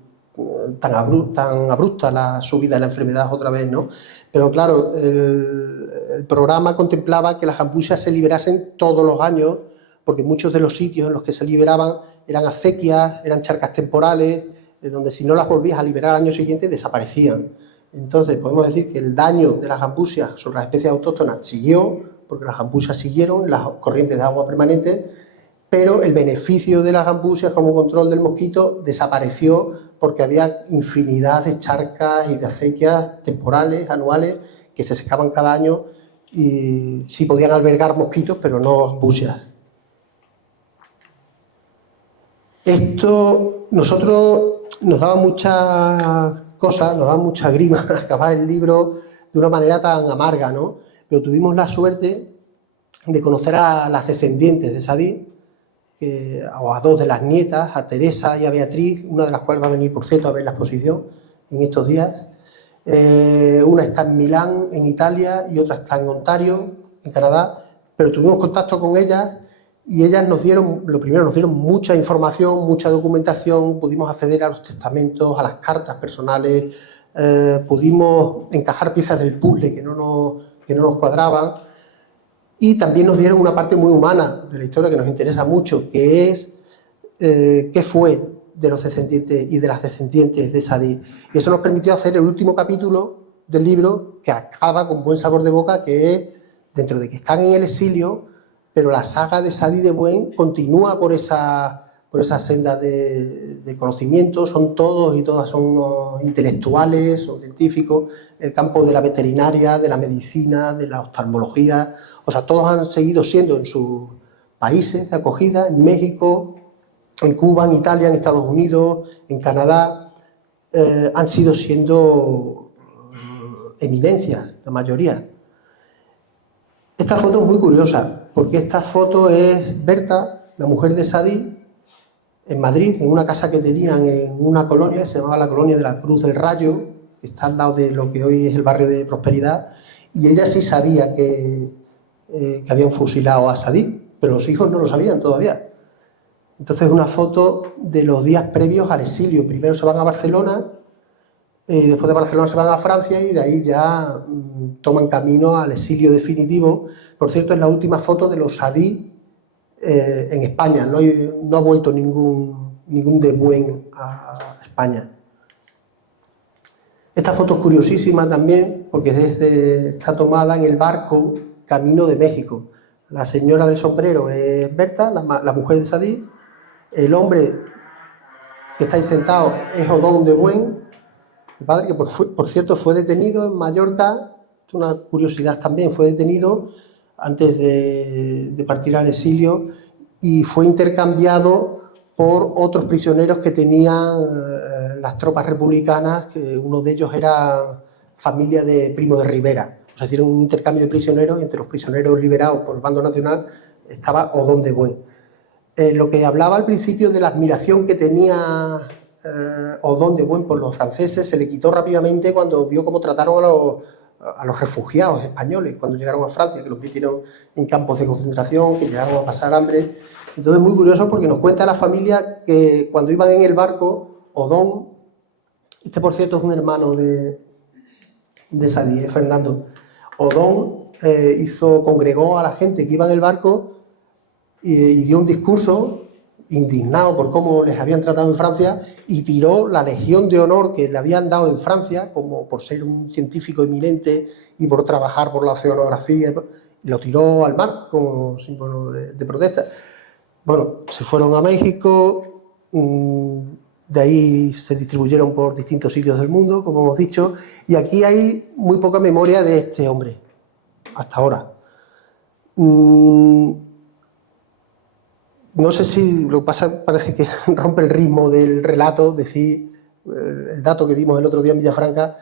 abrupta la subida de la enfermedad otra vez, ¿no? Pero claro, el programa contemplaba que las gambusias se liberasen todos los años, porque muchos de los sitios en los que se liberaban eran acequias, eran charcas temporales, donde si no las volvías a liberar al año siguiente desaparecían. Entonces podemos decir que el daño de las gambusias sobre las especies autóctonas siguió, porque las gambusias siguieron las corrientes de agua permanentes, pero el beneficio de las gambusias como control del mosquito desapareció porque había infinidad de charcas y de acequias temporales, anuales, que se secaban cada año y sí podían albergar mosquitos, pero no gambusias. Esto nosotros nos daba muchas cosas, nos daba mucha grima acabar el libro de una manera tan amarga, ¿no? Pero tuvimos la suerte de conocer a las descendientes de Sadí, o a dos de las nietas, a Teresa y a Beatriz, una de las cuales va a venir, por cierto, a ver la exposición en estos días. Una está en Milán, en Italia, y otra está en Ontario, en Canadá, pero tuvimos contacto con ellas y ellas nos dieron mucha información, mucha documentación, pudimos acceder a los testamentos, a las cartas personales, pudimos encajar piezas del puzzle que no nos cuadraban, y también nos dieron una parte muy humana de la historia que nos interesa mucho, que es qué fue de los descendientes y de las descendientes de Sadí. Y eso nos permitió hacer el último capítulo del libro, que acaba con buen sabor de boca, que es, dentro de que están en el exilio, pero la saga de Sadí de Buen continúa por esa senda de conocimiento, son todos y todas son unos intelectuales, son científicos, el campo de la veterinaria, de la medicina, de la oftalmología, o sea, todos han seguido siendo en sus países de acogida, en México, en Cuba, en Italia, en Estados Unidos, en Canadá, han sido siendo eminencias, la mayoría. Esta foto es muy curiosa, porque esta foto es Berta, la mujer de Sadí, en Madrid, en una casa que tenían en una colonia, se llamaba la colonia de la Cruz del Rayo, que está al lado de lo que hoy es el barrio de Prosperidad, y ella sí sabía que habían fusilado a Sadí, pero los hijos no lo sabían todavía. Entonces, una foto de los días previos al exilio. Primero se van a Barcelona, después de Barcelona se van a Francia y de ahí ya toman camino al exilio definitivo. Por cierto, es la última foto de los Sadí en España. No ha vuelto ningún de Buen a España. Esta foto es curiosísima también porque está tomada en el barco camino de México. La señora del sombrero es Berta, la mujer de Sadí. El hombre que está ahí sentado es Odón de Buen, el padre que por cierto fue detenido en Mallorca. Es una curiosidad también, fue detenido antes de partir al exilio y fue intercambiado por otros prisioneros que tenían las tropas republicanas, que uno de ellos era familia de Primo de Rivera. O sea, hicieron un intercambio de prisioneros y entre los prisioneros liberados por el bando nacional estaba Odón de Buen. Lo que hablaba al principio de la admiración que tenía Odón de Buen por los franceses se le quitó rápidamente cuando vio cómo trataron a los refugiados españoles cuando llegaron a Francia, que los metieron en campos de concentración, que llegaron a pasar hambre. Entonces, muy curioso porque nos cuenta la familia que cuando iban en el barco, Odón, este por cierto es un hermano de Sadie, Fernando, Odón congregó a la gente que iba en el barco y dio un discurso indignado por cómo les habían tratado en Francia y tiró la Legión de Honor que le habían dado en Francia, como por ser un científico eminente y por trabajar por la oceanografía, y lo tiró al mar como símbolo de protesta. Bueno, se fueron a México, de ahí se distribuyeron por distintos sitios del mundo, como hemos dicho, y aquí hay muy poca memoria de este hombre, hasta ahora. No sé si lo que pasa, parece que rompe el ritmo del relato, decir el dato que dimos el otro día en Villafranca,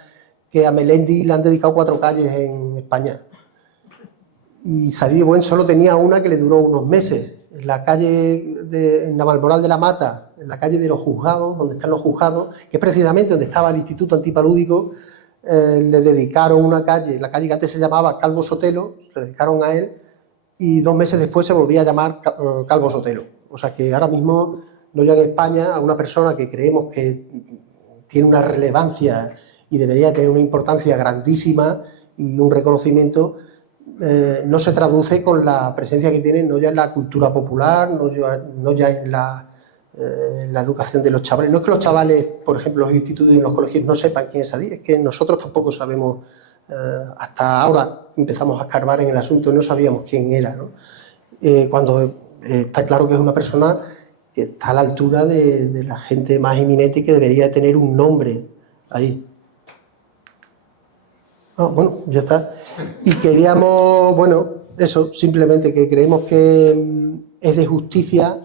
que a Melendi le han dedicado 4 calles en España. Y Sadie de Buen solo tenía una que le duró unos meses. En la calle en Navalmoral de la Mata, en la calle de los juzgados, donde están los juzgados, que es precisamente donde estaba el Instituto Antipalúdico, le dedicaron una calle, la calle que antes se llamaba Calvo Sotelo, se dedicaron a él, y 2 meses después se volvía a llamar Calvo Sotelo. O sea que ahora mismo no llega en España a una persona que creemos que tiene una relevancia y debería tener una importancia grandísima y un reconocimiento, no se traduce con la presencia que tiene no ya en la cultura popular, no ya en la educación de los chavales. No es que los chavales, por ejemplo, los institutos y los colegios no sepan quién es Sadie, es que nosotros tampoco sabemos. Hasta ahora empezamos a escarbar en el asunto y no sabíamos quién era, ¿no? Cuando está claro que es una persona que está a la altura de la gente más eminente y que debería tener un nombre ahí. Bueno, ya está. Y queríamos, bueno, eso, simplemente que creemos que es de justicia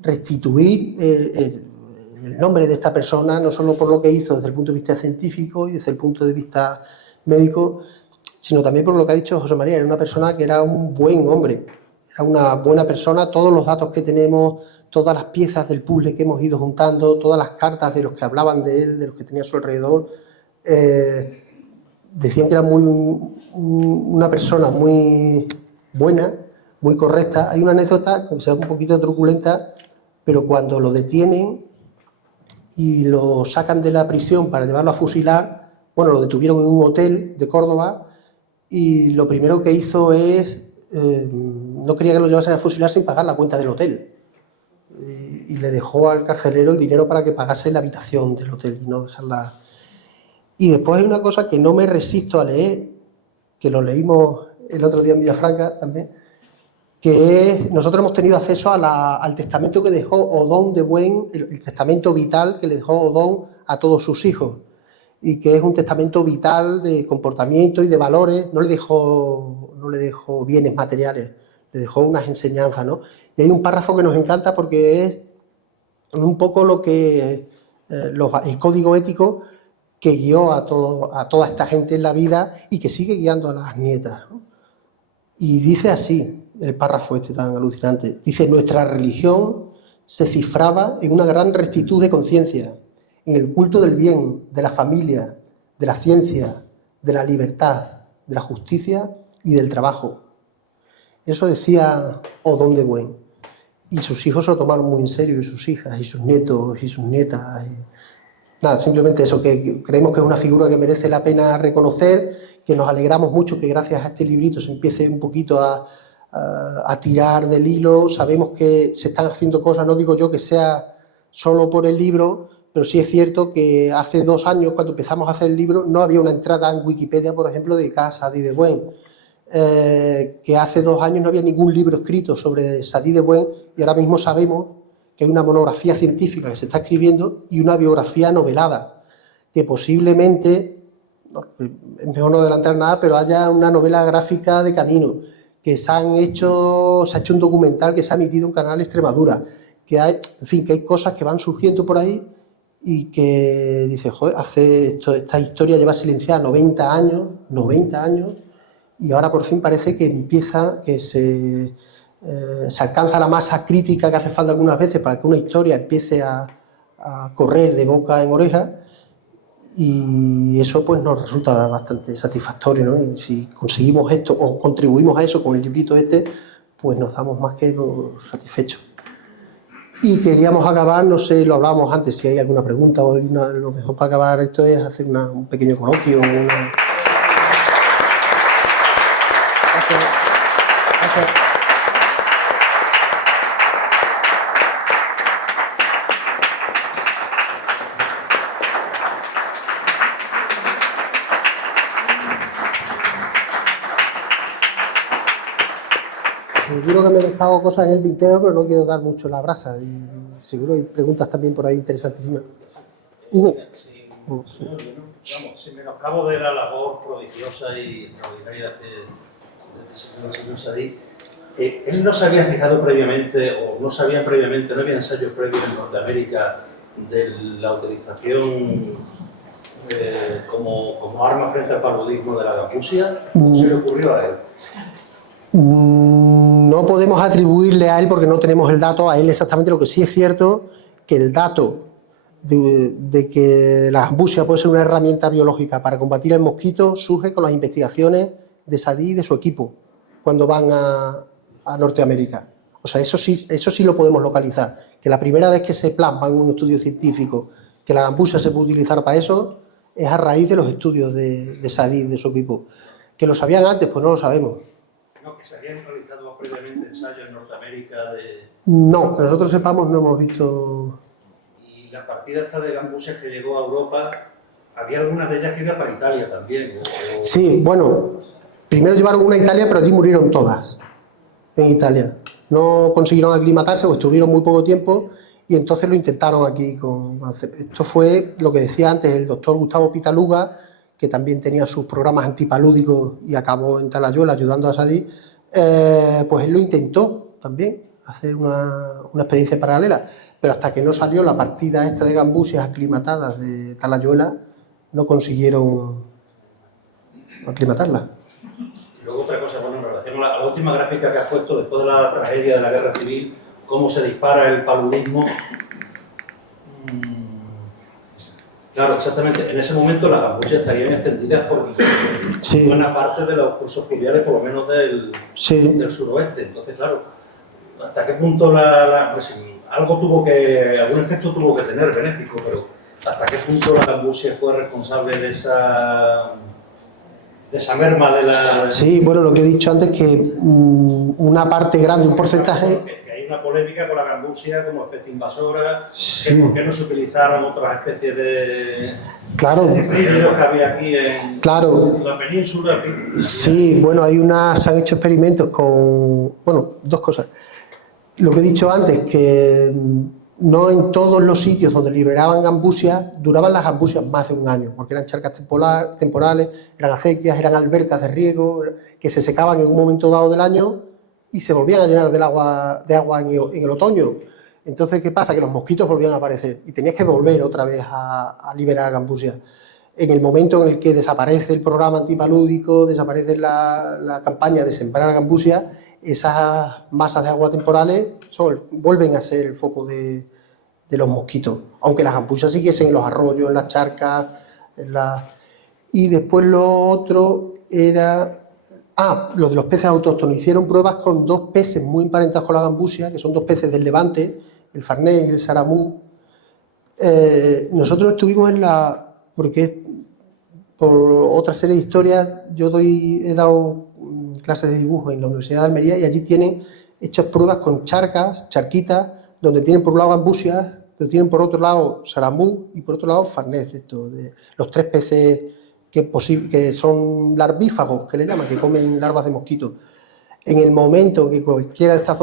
restituir el nombre de esta persona, no solo por lo que hizo desde el punto de vista científico y desde el punto de vista médico, sino también por lo que ha dicho José María. Era una persona que era un buen hombre, era una buena persona. Todos los datos que tenemos, todas las piezas del puzzle que hemos ido juntando, todas las cartas de los que hablaban de él, de los que tenía a su alrededor, decían que era una persona muy buena, muy correcta. Hay una anécdota que sea un poquito truculenta, pero cuando lo detienen y lo sacan de la prisión para llevarlo a fusilar, bueno, lo detuvieron en un hotel de Córdoba y lo primero que hizo es, no quería que lo llevasen a fusilar sin pagar la cuenta del hotel. Y le dejó al carcelero el dinero para que pagase la habitación del hotel y no dejarla. Y después hay una cosa que no me resisto a leer, que lo leímos el otro día en Villafranca también, que es, nosotros hemos tenido acceso al testamento que dejó Odón de Buen, el testamento vital que le dejó Odón a todos sus hijos, y que es un testamento vital de comportamiento y de valores. No le dejó bienes materiales, le dejó unas enseñanzas, ¿no? Y hay un párrafo que nos encanta porque es un poco lo que el código ético que guió a toda esta gente en la vida y que sigue guiando a las nietas, ¿no? Y dice así, el párrafo este tan alucinante, dice: nuestra religión se cifraba en una gran rectitud de conciencia, en el culto del bien, de la familia, de la ciencia, de la libertad, de la justicia y del trabajo. Eso decía Odón de Buen. Y sus hijos se lo tomaron muy en serio, y sus hijas, y sus nietos, y sus nietas. Nada, simplemente eso, que creemos que es una figura que merece la pena reconocer, que nos alegramos mucho que gracias a este librito se empiece un poquito a tirar del hilo. Sabemos que se están haciendo cosas, no digo yo que sea solo por el libro, pero sí es cierto que hace 2 años, cuando empezamos a hacer el libro, no había una entrada en Wikipedia, por ejemplo, dedicada a Sadie de Buen. Que hace 2 años no había ningún libro escrito sobre Sadie de Buen, y ahora mismo sabemos que hay una monografía científica que se está escribiendo y una biografía novelada, que posiblemente, es mejor no adelantar nada, pero haya una novela gráfica de camino, que se ha hecho un documental que se ha emitido en Canal Extremadura, que hay, en fin, que hay cosas que van surgiendo por ahí y que dice, joder, esta historia lleva silenciada 90 años, y ahora por fin parece que empieza, que se se alcanza la masa crítica que hace falta algunas veces para que una historia empiece a correr de boca en oreja, y eso pues nos resulta bastante satisfactorio, ¿no? Y si conseguimos esto o contribuimos a eso con el librito este, pues nos damos más que satisfechos. Y queríamos acabar, no sé, lo hablábamos antes, si hay alguna pregunta o lo mejor para acabar esto es hacer un pequeño coloquio. Gracias. Seguro que me he dejado cosas en el tintero, pero no quiero dar mucho la brasa. Y seguro hay preguntas también por ahí interesantísimas. Hugo. Vamos, sin menoscabo de la labor prodigiosa y extraordinaria de señor Sadí, él no se había fijado previamente, o no sabían previamente, no había ensayos previos en Norteamérica de la utilización como arma frente al paludismo de la gambusia. ¿Cómo se le ocurrió a él? No podemos atribuirle a él porque no tenemos el dato a él exactamente. Lo que sí es cierto que el dato de que la gambusia puede ser una herramienta biológica para combatir el mosquito surge con las investigaciones de Sadí y de su equipo cuando van a Norteamérica. O sea, eso sí lo podemos localizar, que la primera vez que se plasma en un estudio científico que la gambusia se puede utilizar para eso es a raíz de los estudios de Sadí y de su equipo. ¿Que lo sabían antes? Pues no lo sabemos. No, que se habían realizado previamente ensayos en Norteamérica de... No, que nosotros sepamos no hemos visto... Y la partida esta de gambusias que llegó a Europa, había algunas de ellas que iban para Italia también. Sí, bueno, primero llevaron una a Italia, pero allí murieron todas en Italia. No consiguieron aclimatarse o estuvieron muy poco tiempo y entonces lo intentaron aquí. Esto fue lo que decía antes el doctor Gustavo Pitaluga, que también tenía sus programas antipalúdicos y acabó en Talayuela ayudando a Sadí, pues él lo intentó también, hacer una experiencia paralela, pero hasta que no salió la partida esta de gambusias aclimatadas de Talayuela, no consiguieron aclimatarla. Y luego otra cosa, bueno, en relación a la última gráfica que has puesto, después de la tragedia de la guerra civil, cómo se dispara el paludismo. Claro, exactamente. En ese momento las gambusias estarían extendidas por buena parte de los cursos fluviales, por lo menos del suroeste. Entonces, claro, ¿hasta qué punto pues, algún efecto tuvo que tener benéfico, pero hasta qué punto la gambusia fue responsable de esa merma de la... Sí, bueno, lo que he dicho antes, que una parte grande, un porcentaje... Que hay una polémica con la gambusia como especie invasora, que por qué no se utilizaron otras especies de híbridos que había aquí en la península. En fin. Sí, bueno, se han hecho experimentos con... Bueno, dos cosas. Lo que he dicho antes, que no en todos los sitios donde liberaban gambusias, duraban las gambusias más de un año, porque eran charcas temporales, eran acequias, eran albercas de riego, que se secaban en un momento dado del año y se volvían a llenar de agua en el otoño. Entonces, ¿qué pasa? Que los mosquitos volvían a aparecer y tenías que volver otra vez a liberar gambusias. En el momento en el que desaparece el programa antipalúdico, desaparece la campaña de sembrar gambusias, esas masas de agua temporales vuelven a ser el foco de los mosquitos, aunque las gambusias siguiesen en los arroyos, en las charcas, y después lo otro era... lo de los peces autóctonos. Hicieron pruebas con dos peces muy emparentados con la gambusia, que son dos peces del Levante, el farnés y el saramú. Nosotros estuvimos porque por otra serie de historias, he dado clases de dibujo en la Universidad de Almería y allí tienen hechas pruebas con charquitas, donde tienen por un lado gambusias, pero tienen por otro lado saramú y por otro lado farnés, los tres peces que son larvífagos, que le llaman, que comen larvas de mosquito. En el momento que cualquiera de estas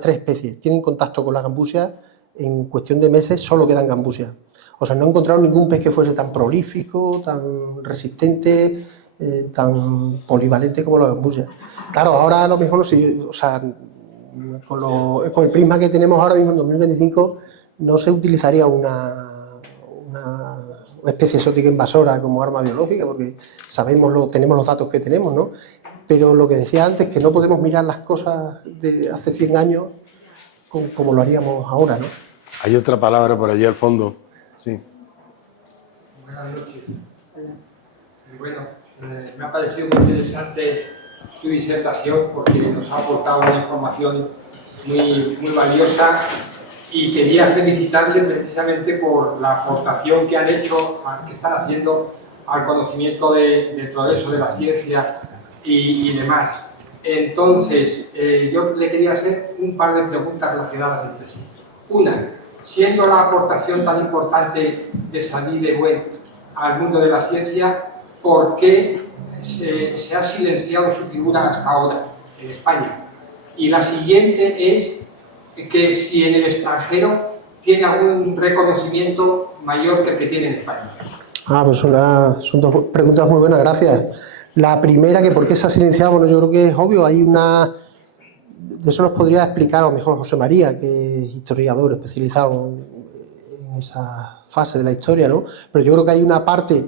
tres especies tienen contacto con la gambusia, en cuestión de meses solo quedan gambusias. O sea, no encontraron ningún pez que fuese tan prolífico, tan resistente, tan polivalente como la gambusia. Claro, ahora a lo mejor, con el prisma que tenemos ahora mismo en 2025, no se utilizaría una especie exótica invasora como arma biológica, porque tenemos los datos que tenemos, ¿no? pero lo que decía antes, que no podemos mirar las cosas de hace 100 años como lo haríamos ahora, ¿no? Hay otra palabra por allí al fondo. Sí. Buenas noches. Bueno, me ha parecido muy interesante su disertación porque nos ha aportado una información muy valiosa y quería felicitarle precisamente por la aportación que han hecho, que están haciendo al conocimiento de todo eso, de la ciencia y demás. Entonces, yo le quería hacer un par de preguntas relacionadas entre sí. Una, siendo la aportación tan importante de Sadie de Buen al mundo de la ciencia, ¿por qué se ha silenciado su figura hasta ahora en España? Y la siguiente es que si en el extranjero tiene algún reconocimiento mayor que el que tiene en España. Pues son dos preguntas muy buenas, gracias. La primera, que por qué se ha silenciado, bueno, yo creo que es obvio, hay una... De eso nos podría explicar a lo mejor José María, que es historiador especializado en esa fase de la historia, ¿no? Pero yo creo que hay una parte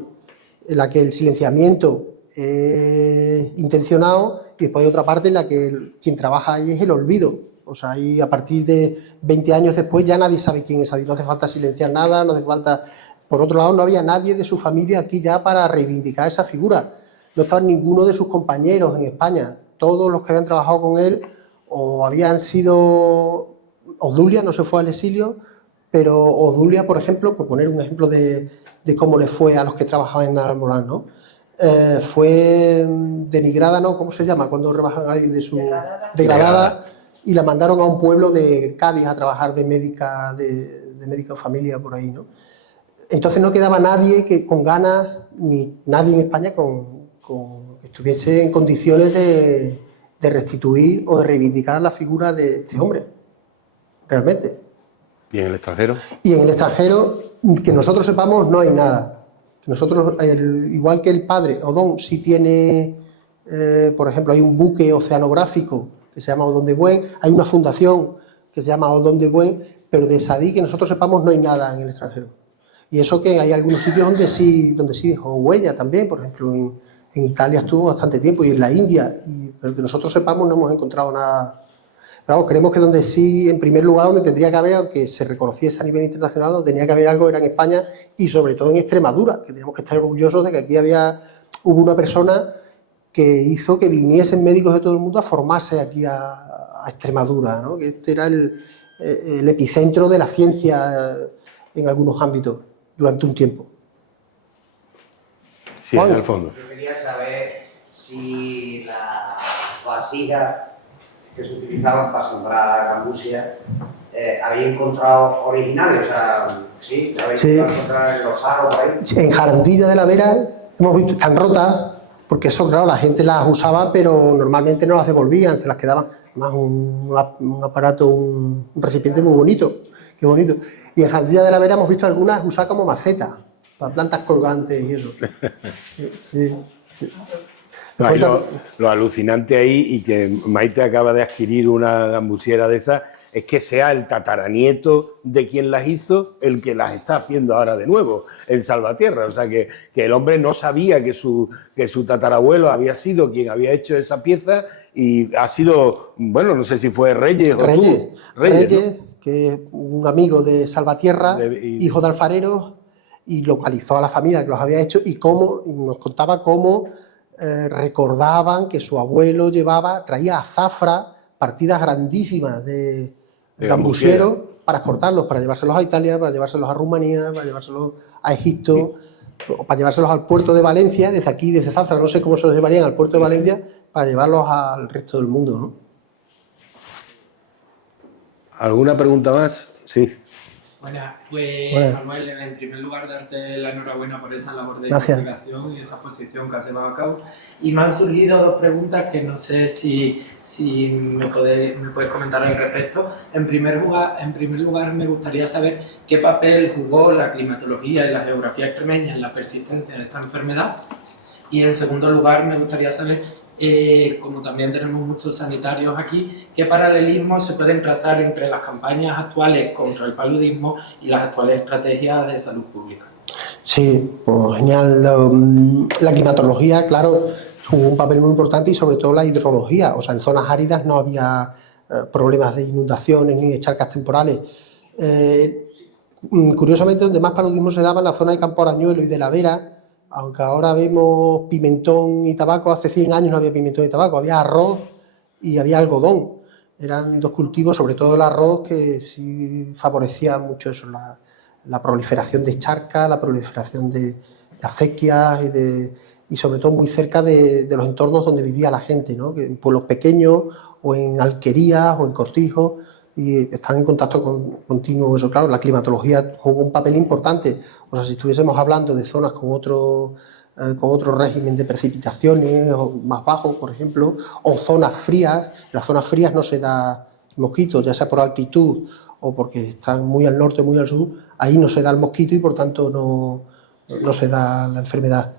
en la que el silenciamiento es intencionado y después hay otra parte en la que quien trabaja ahí es el olvido. O sea, ahí a partir de 20 años después ya nadie sabe quién es Sadie, no hace falta silenciar nada, no hace falta... Por otro lado, no había nadie de su familia aquí ya para reivindicar esa figura. No estaba ninguno de sus compañeros en España. Todos los que habían trabajado con él o habían sido... Obdulia no se fue al exilio, pero Obdulia, por ejemplo, por poner un ejemplo de cómo le fue a los que trabajaban en Almorán, ¿no? Fue denigrada, ¿no? ¿Cómo se llama? Cuando rebajan a alguien de su... Degradada. Y la mandaron a un pueblo de Cádiz a trabajar de médica de familia por ahí, ¿no? Entonces no quedaba nadie que con ganas, ni nadie en España que estuviese en condiciones de restituir o de reivindicar la figura de este hombre, realmente. ¿Y en el extranjero? Y en el extranjero, que nosotros sepamos, no hay nada. Nosotros, igual que el padre, Odón, sí tiene, por ejemplo, hay un buque oceanográfico que se llama Odón de Buen, hay una fundación que se llama Odón de Buen, pero de Sadie, que nosotros sepamos, no hay nada en el extranjero. Y eso que hay algunos sitios donde sí dejó huella también, por ejemplo, en Italia estuvo bastante tiempo y en la India, pero que nosotros sepamos no hemos encontrado nada. Pero vamos, creemos que donde sí, en primer lugar, donde tendría que haber, aunque se reconociese a nivel internacional, donde tenía que haber algo era en España y sobre todo en Extremadura, que tenemos que estar orgullosos de que aquí hubo una persona que hizo que viniesen médicos de todo el mundo a formarse aquí a Extremadura, ¿no? Que este era el epicentro de la ciencia en algunos ámbitos durante un tiempo. Sí, en el fondo. Yo quería saber si las vasijas que se utilizaban para sembrar gambusia había encontrado originales, o sea, sí, había encontrado en los aros por ahí. En Jarandilla de la Vera hemos visto, están rotas, porque eso, claro, la gente las usaba, pero normalmente no las devolvían, se las quedaban. Además, un aparato, un recipiente muy bonito, qué bonito. Y en Jarandilla de la Vera hemos visto algunas usadas como macetas, para plantas colgantes y eso. Sí. No, lo alucinante ahí, y que Maite acaba de adquirir una gambusiera de esas, es que sea el tataranieto de quien las hizo el que las está haciendo ahora de nuevo, el Salvatierra. O sea, que el hombre no sabía que su tatarabuelo había sido quien había hecho esa pieza y ha sido, bueno, no sé si fue Reyes o tú. Reyes, ¿no? Que es un amigo de Salvatierra, hijo de alfareros, y localizó a la familia que los había hecho y nos contaba cómo recordaban que su abuelo traía azafra, partidas grandísimas de gambusiero para exportarlos, para llevárselos a Italia, para llevárselos a Rumanía, para llevárselos a Egipto, o para llevárselos al puerto de Valencia, desde aquí, desde Zafra, no sé cómo se los llevarían al puerto de Valencia, para llevarlos al resto del mundo, ¿no? ¿Alguna pregunta más? Sí. Bueno, pues Manuel, en primer lugar darte la enhorabuena por esa labor de investigación y esa exposición que has llevado a cabo. Y me han surgido dos preguntas que no sé si me puedes comentar al respecto. En primer lugar, me gustaría saber qué papel jugó la climatología y la geografía extremeña en la persistencia de esta enfermedad. Y en segundo lugar, me gustaría saber, como también tenemos muchos sanitarios aquí, ¿qué paralelismos se pueden trazar entre las campañas actuales contra el paludismo y las actuales estrategias de salud pública? Sí, pues genial. La climatología, claro, jugó un papel muy importante y sobre todo la hidrología. O sea, en zonas áridas no había problemas de inundaciones ni de charcas temporales. Curiosamente, donde más paludismo se daba en la zona de Campo Arañuelo y de La Vera, aunque ahora vemos pimentón y tabaco, hace 100 años no había pimentón y tabaco, había arroz y había algodón. Eran dos cultivos, sobre todo el arroz, que sí favorecían mucho eso, la proliferación de charcas, la proliferación de acequias y sobre todo muy cerca de los entornos donde vivía la gente, ¿no? Que en pueblos pequeños o en alquerías o en cortijos, y están en contacto continuo. Eso, claro, la climatología juega un papel importante. O sea, si estuviésemos hablando de zonas con otro régimen de precipitaciones o más bajo, por ejemplo, o zonas frías, en las zonas frías no se da mosquitos, ya sea por altitud o porque están muy al norte o muy al sur, ahí no se da el mosquito y por tanto no se da la enfermedad.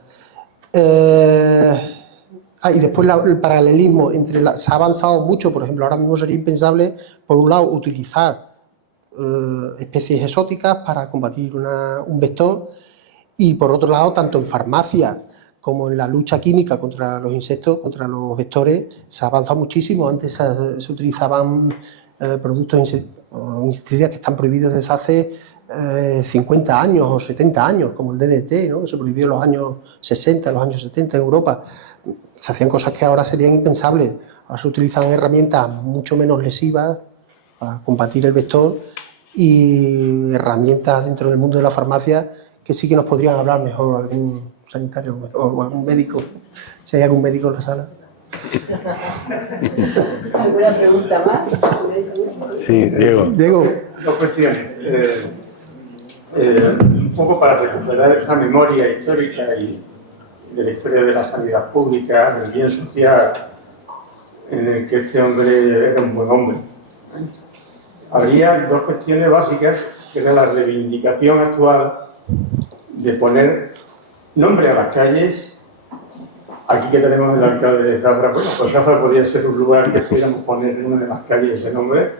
Y después el paralelismo se ha avanzado mucho. Por ejemplo, ahora mismo sería impensable, por un lado, utilizar especies exóticas para combatir un vector, y por otro lado, tanto en farmacia como en la lucha química contra los insectos, contra los vectores, se ha avanzado muchísimo. Antes se utilizaban productos insecticidas que están prohibidos desde hace 50 años o 70 años, como el DDT, ¿no? Que se prohibió en los años 60, en los años 70 en Europa. Se hacían cosas que ahora serían impensables. Ahora se utilizan herramientas mucho menos lesivas para combatir el vector y herramientas dentro del mundo de la farmacia que sí que nos podrían hablar mejor algún sanitario o algún médico, si hay algún médico en la sala. ¿Alguna pregunta más? Sí, Diego. Diego. Dos cuestiones. Un poco para recuperar esa memoria histórica y de la historia de la sanidad pública, del bien social, en el que este hombre era un buen hombre. Habría dos cuestiones básicas, que era la reivindicación actual de poner nombre a las calles. Aquí que tenemos el alcalde de Zafra, bueno, pues Zafra podría ser un lugar que pudiéramos poner en una de las calles ese nombre,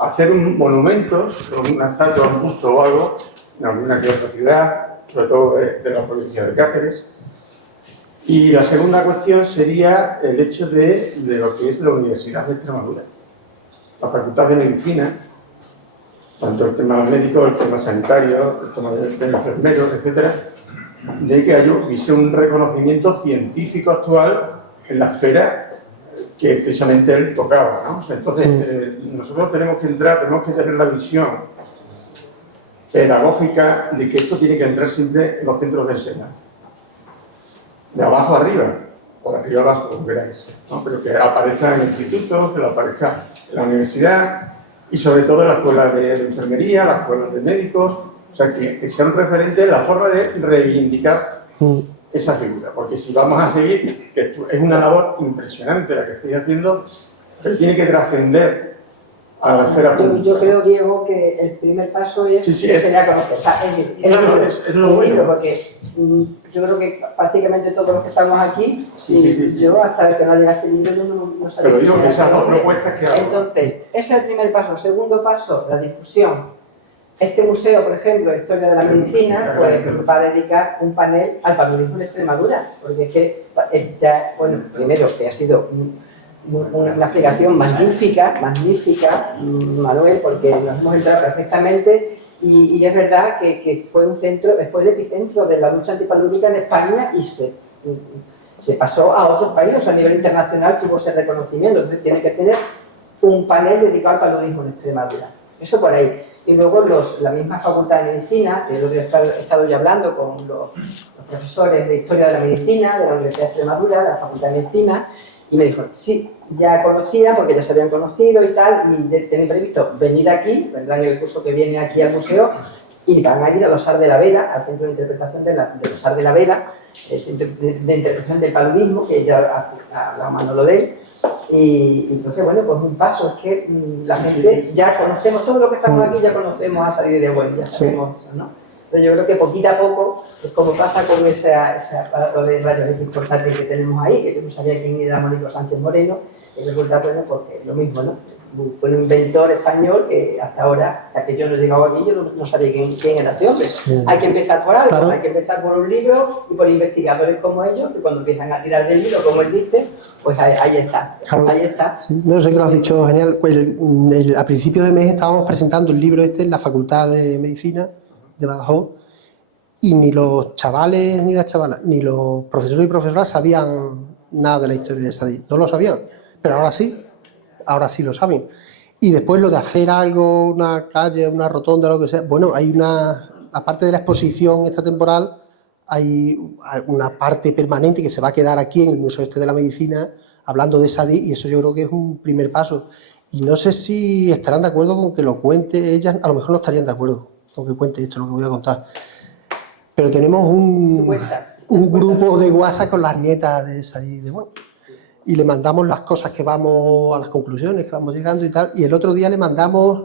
hacer un monumento, con una estatua, un busto o algo, en alguna que otra ciudad, sobre todo de la provincia de Cáceres. Y la segunda cuestión sería el hecho de lo que es la Universidad de Extremadura. La Facultad de Medicina, tanto el tema médico, el tema sanitario, el tema de enfermeros, etcétera, de que hubiese un reconocimiento científico actual en la esfera que precisamente él tocaba, ¿no? O sea, entonces, nosotros tenemos que tener la visión pedagógica de que esto tiene que entrar siempre en los centros de enseñanza. De abajo arriba, o de arriba abajo, como queráis, ¿no? Pero que aparezca en el instituto, que aparezca en la universidad y sobre todo en la escuela de enfermería, las escuelas de médicos, o sea, que sea un referente en la forma de reivindicar esa figura, porque si vamos a seguir, que es una labor impresionante la que estáis haciendo, pero tiene que trascender a la esfera pública. Yo creo, Diego, que el primer paso es que se dé a conocer. Es lo bueno. Porque yo creo que prácticamente todos los que estamos aquí, yo hasta que no llega este libro no sabía. Pero digo que esas dos propuestas que hago. Entonces, ese es el primer paso. El segundo paso, la difusión. Este museo, por ejemplo, Historia de la Medicina, pues va a dedicar un panel al paludismo en Extremadura, porque es que ya, bueno, primero que ha sido una explicación magnífica, Manuel, porque nos hemos enterado perfectamente y es verdad que fue un centro, fue el epicentro de la lucha antipalúdica en España y se pasó a otros países, o sea, a nivel internacional tuvo ese reconocimiento, entonces tiene que tener un panel dedicado al paludismo en Extremadura. Eso por ahí. Y luego la misma Facultad de Medicina, que es lo que he estado ya hablando con los profesores de Historia de la Medicina, de la Universidad de Extremadura, de la Facultad de Medicina, y me dijo, sí, ya conocía, porque ya se habían conocido y tal, y tenéis previsto venir aquí, vendrán el curso que viene aquí al museo, y van a ir a los Ar de la Vela, al Centro de Interpretación de los Ar de la Vela, el Centro de Interpretación del Paludismo, que ya hablaba Manolo de él. Y entonces, bueno, pues un paso es que la gente ya conocemos, todo lo que estamos aquí ya conocemos a salir de bueno, ya sabemos eso, ¿no? Entonces yo creo que poquito a poco, es como pasa con ese aparato de rayos importante que tenemos ahí, que yo no sabía quién era Mónico Sánchez Moreno, y resulta, bueno, porque lo mismo, ¿no? fue un inventor español que hasta ahora, hasta que yo no he llegado aquí, yo no sabía quién era este hombre. Sí. Hay que empezar por algo, claro. Hay que empezar por un libro y por investigadores como ellos, que cuando empiezan a tirar del libro, como él dice, pues ahí está. Claro. Ahí está. Sí. No sé que lo has dicho genial. A principio de mes estábamos presentando el libro en la Facultad de Medicina de Badajoz y ni los chavales ni las chavalas, ni los profesores y profesoras sabían nada de la historia de Sadí. No lo sabían, pero ahora sí lo saben. Y después lo de hacer algo, una calle, una rotonda, lo que sea, bueno, hay aparte de la exposición esta temporal, hay una parte permanente que se va a quedar aquí en el Museo de la Medicina hablando de Sadí, y eso yo creo que es un primer paso. Y no sé si estarán de acuerdo con que lo cuente ellas, a lo mejor no estarían de acuerdo con que cuente esto, lo que voy a contar. Pero tenemos un grupo de WhatsApp con las nietas de Sadí de Buen. Y le mandamos las cosas que vamos, a las conclusiones que vamos llegando y tal. Y el otro día le mandamos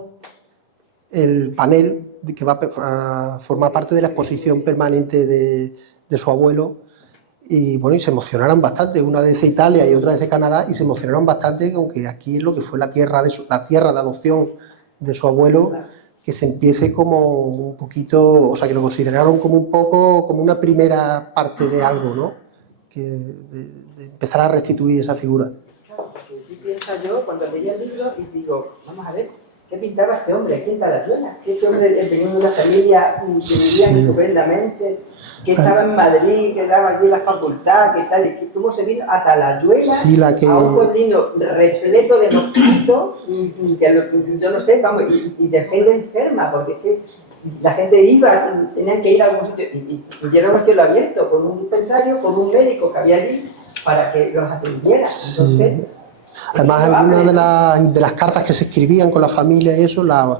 el panel que va a formar parte de la exposición permanente de su abuelo. Y bueno, y se emocionaron bastante, una desde Italia y otra desde Canadá, y se emocionaron bastante con que aquí es lo que fue la tierra de adopción de su abuelo, que se empiece como un poquito, o sea, que lo consideraron como un poco, como una primera parte de algo, ¿no? De empezar a restituir esa figura. Claro, porque aquí pienso yo, cuando leía el libro, y digo, vamos a ver, ¿qué pintaba este hombre aquí en Talayuela? Que este hombre tenía una familia que vivía estupendamente, que estaba en Madrid, que estaba allí en la facultad, que tal, y que cómo se vino a Talayuela, sí, a un pueblino repleto de mosquitos, que yo no sé, vamos, y de gente enferma, porque es que la gente iba, tenían que ir a algún sitio, y dieron a cielo abierto, con un dispensario, con un médico que había allí, para que los atendiera. Entonces, sí. Además, algunas de las cartas que se escribían con la familia y eso, la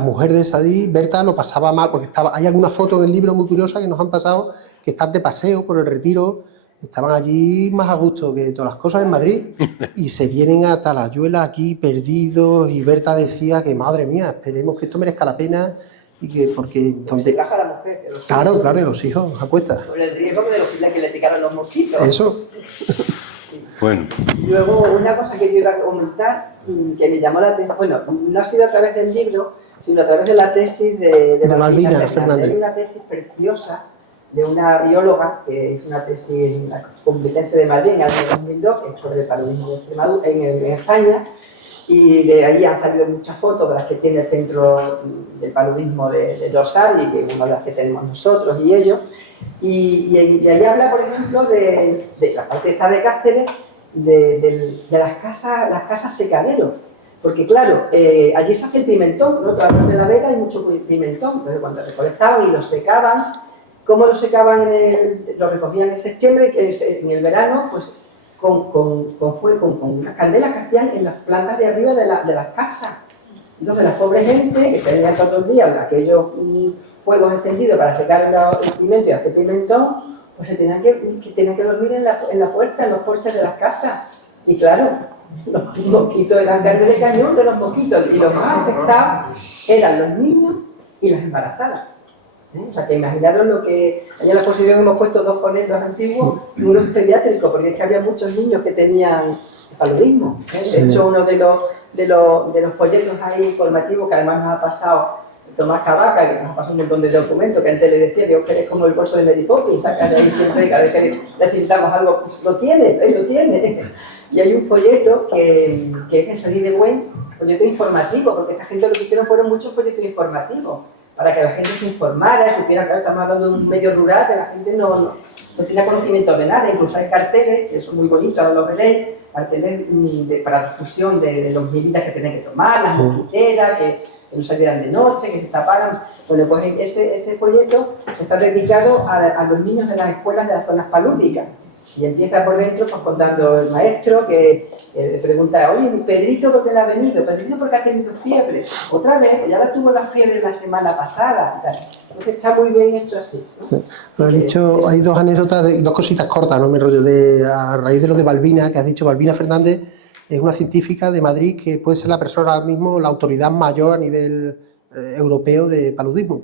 mujer de Sadí, Berta, lo pasaba mal, porque hay algunas fotos en el libro muy curiosas que nos han pasado, que están de paseo por el Retiro, estaban allí más a gusto que todas las cosas en Madrid, y se vienen a Talayuela aquí perdidos, y Berta decía que, madre mía, esperemos que esto merezca la pena, y que porque... donde baja la mujer, claro, claro, y los hijos, apuestas. Por el riesgo de los que le picaron los mosquitos. Eso. Sí. Bueno. Luego, una cosa que yo iba a comentar, que me llamó la atención, bueno, no ha sido a través del libro, sino a través de la tesis de Malvina Fernández. Hay una tesis preciosa de una bióloga que hizo una tesis en la Complutense de Madrid en el año 2002 sobre el paludismo en España, y de ahí han salido muchas fotos de las que tiene el Centro del Paludismo de Dorsal y de una de las que tenemos nosotros y ellos, y ahí habla, por ejemplo, de la parte esta de Cáceres, de las casas secaderos, porque claro, allí se hace el pimentón, ¿no? Toda la parte de la Vega hay mucho pimentón, entonces cuando recolectaban y lo secaban, ¿cómo lo secaban? Lo recogían en septiembre, en el verano, pues con fuego, con unas candelas que hacían en las plantas de arriba de las casas. Entonces la pobre gente que tenía todo el día aquellos fuegos encendidos para secar el pimiento y hacer pimentón, pues se tenían que dormir en la puerta, en los porches de las casas. Y claro, los mosquitos eran carne de cañón de los mosquitos, y los más afectados eran los niños y las embarazadas. O sea, que imaginaros lo que... Allá en la exposición hemos puesto 2 fonetos antiguos y uno pediátrico, porque es que había muchos niños que tenían paludismo. De hecho, uno de los folletos ahí informativos que además nos ha pasado Tomás Cavaca, que nos ha pasado un montón de documentos, que antes le decía, digo, que es como el bolso de Mary Poppins, y sacan de ahí siempre, cada vez que necesitamos algo, pues lo tiene, lo tiene. Y hay un folleto que es en Sadí de Buen, folleto informativo, porque esta gente lo que hicieron fueron muchos folletos informativos, para que la gente se informara y supiera, claro, estamos hablando de un medio rural, que la gente no tenía conocimiento de nada, incluso hay carteles, que son muy bonitos, ahora los veréis, carteles para difusión de los medidas que tienen que tomar, las mosquiteras, que no salieran de noche, que se taparan. Bueno, pues ese folleto está dedicado a los niños de las escuelas de las zonas palúdicas. Y empieza por dentro pues, contando el maestro que le pregunta, oye, Pedrito, ¿por qué no ha venido? Pedrito, ¿por qué ha tenido fiebre? Otra vez, ya la tuvo la fiebre la semana pasada. Entonces está muy bien hecho así, ¿no? Sí. Lo has dicho, hay 2 anécdotas, 2 cositas cortas, no me rollo, a raíz de lo de Malvina, que has dicho. Malvina Fernández es una científica de Madrid que puede ser la persona ahora mismo, la autoridad mayor a nivel europeo de paludismo.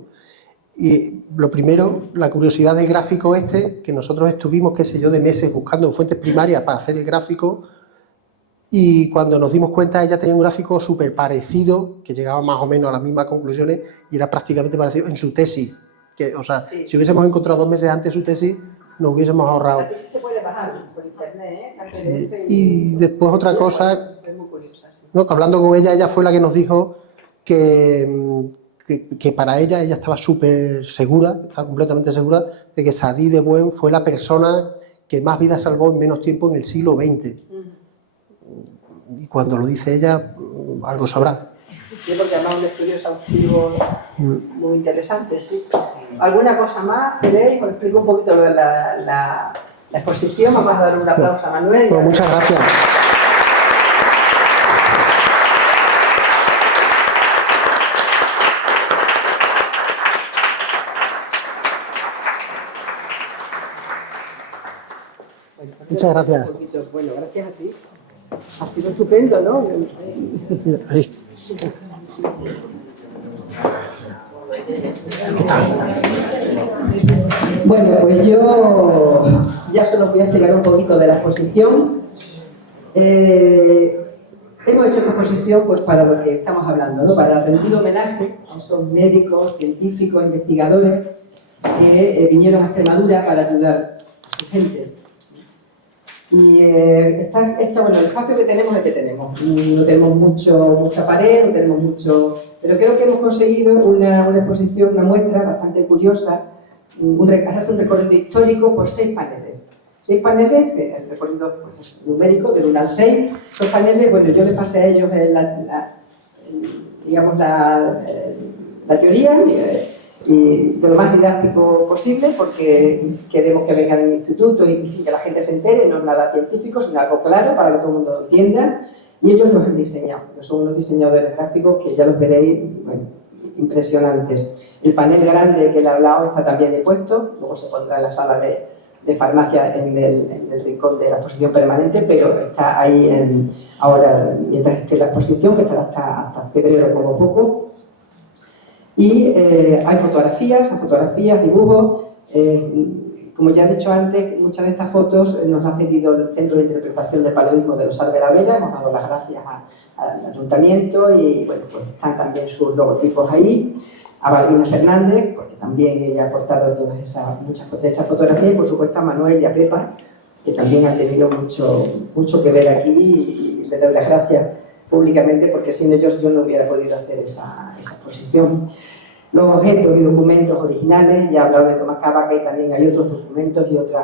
Y lo primero, la curiosidad del gráfico que nosotros estuvimos, qué sé yo, de meses buscando en fuentes primarias para hacer el gráfico, y cuando nos dimos cuenta ella tenía un gráfico súper parecido, que llegaba más o menos a las mismas conclusiones y era prácticamente parecido en su tesis. Que, o sea, si hubiésemos encontrado 2 meses antes su tesis, nos hubiésemos ahorrado. La tesis se puede bajar por internet, Sí. Y después otra cosa, ¿no? Que hablando con ella fue la que nos dijo que para ella estaba súper segura, estaba completamente segura de que Sadie de Buen fue la persona que más vidas salvó en menos tiempo en el siglo XX. Y cuando lo dice ella, algo sabrá. Sí, porque además un estudio exhaustivo muy interesante, sí. ¿Alguna cosa más queréis? Os explico un poquito lo de la exposición. Vamos a dar un aplauso a Manuel. Pues muchas gracias. Muchas gracias. Bueno, gracias a ti. Ha sido estupendo, ¿no? Ahí. ¿Qué tal? Bueno, pues yo ya solo os voy a explicar un poquito de la exposición. Hemos hecho esta exposición pues para lo que estamos hablando, ¿no? Para rendir homenaje a esos médicos, científicos, investigadores que vinieron a Extremadura para ayudar a su gente. Y está hecha, bueno, el espacio que tenemos es el que tenemos. No tenemos mucha pared, no tenemos mucho... Pero creo que hemos conseguido una exposición, una muestra bastante curiosa, hacer un recorrido histórico por 6 paneles. 6 paneles, el recorrido pues, numérico, del 1 al 6. Esos paneles, bueno, yo les pasé a ellos la teoría y de lo más didáctico posible, porque queremos que vengan al instituto y que la gente se entere, no es nada científico, sino algo claro para que todo el mundo lo entienda. Y ellos los han diseñado, son unos diseñadores gráficos que ya los veréis, bueno, impresionantes. El panel grande que le he hablado está también expuesto, luego se pondrá en la sala de farmacia en el rincón de la exposición permanente, pero está ahí ahora, mientras esté la exposición, que estará hasta febrero como poco. Y hay fotografías, dibujos. Como ya he dicho antes, muchas de estas fotos nos ha cedido el Centro de Interpretación del Paleolismo de los Arcos de la Vera. Hemos dado las gracias al Ayuntamiento y bueno, pues están también sus logotipos ahí. A Balbina Fernández, porque también ella ha aportado muchas de esas fotografías, y por supuesto a Manuel y a Pepa, que también han tenido mucho que ver aquí, y les doy las gracias públicamente porque sin ellos yo no hubiera podido hacer esa exposición. Los objetos y documentos originales, ya he hablado de Tomás Cavaca y también hay otros documentos y otros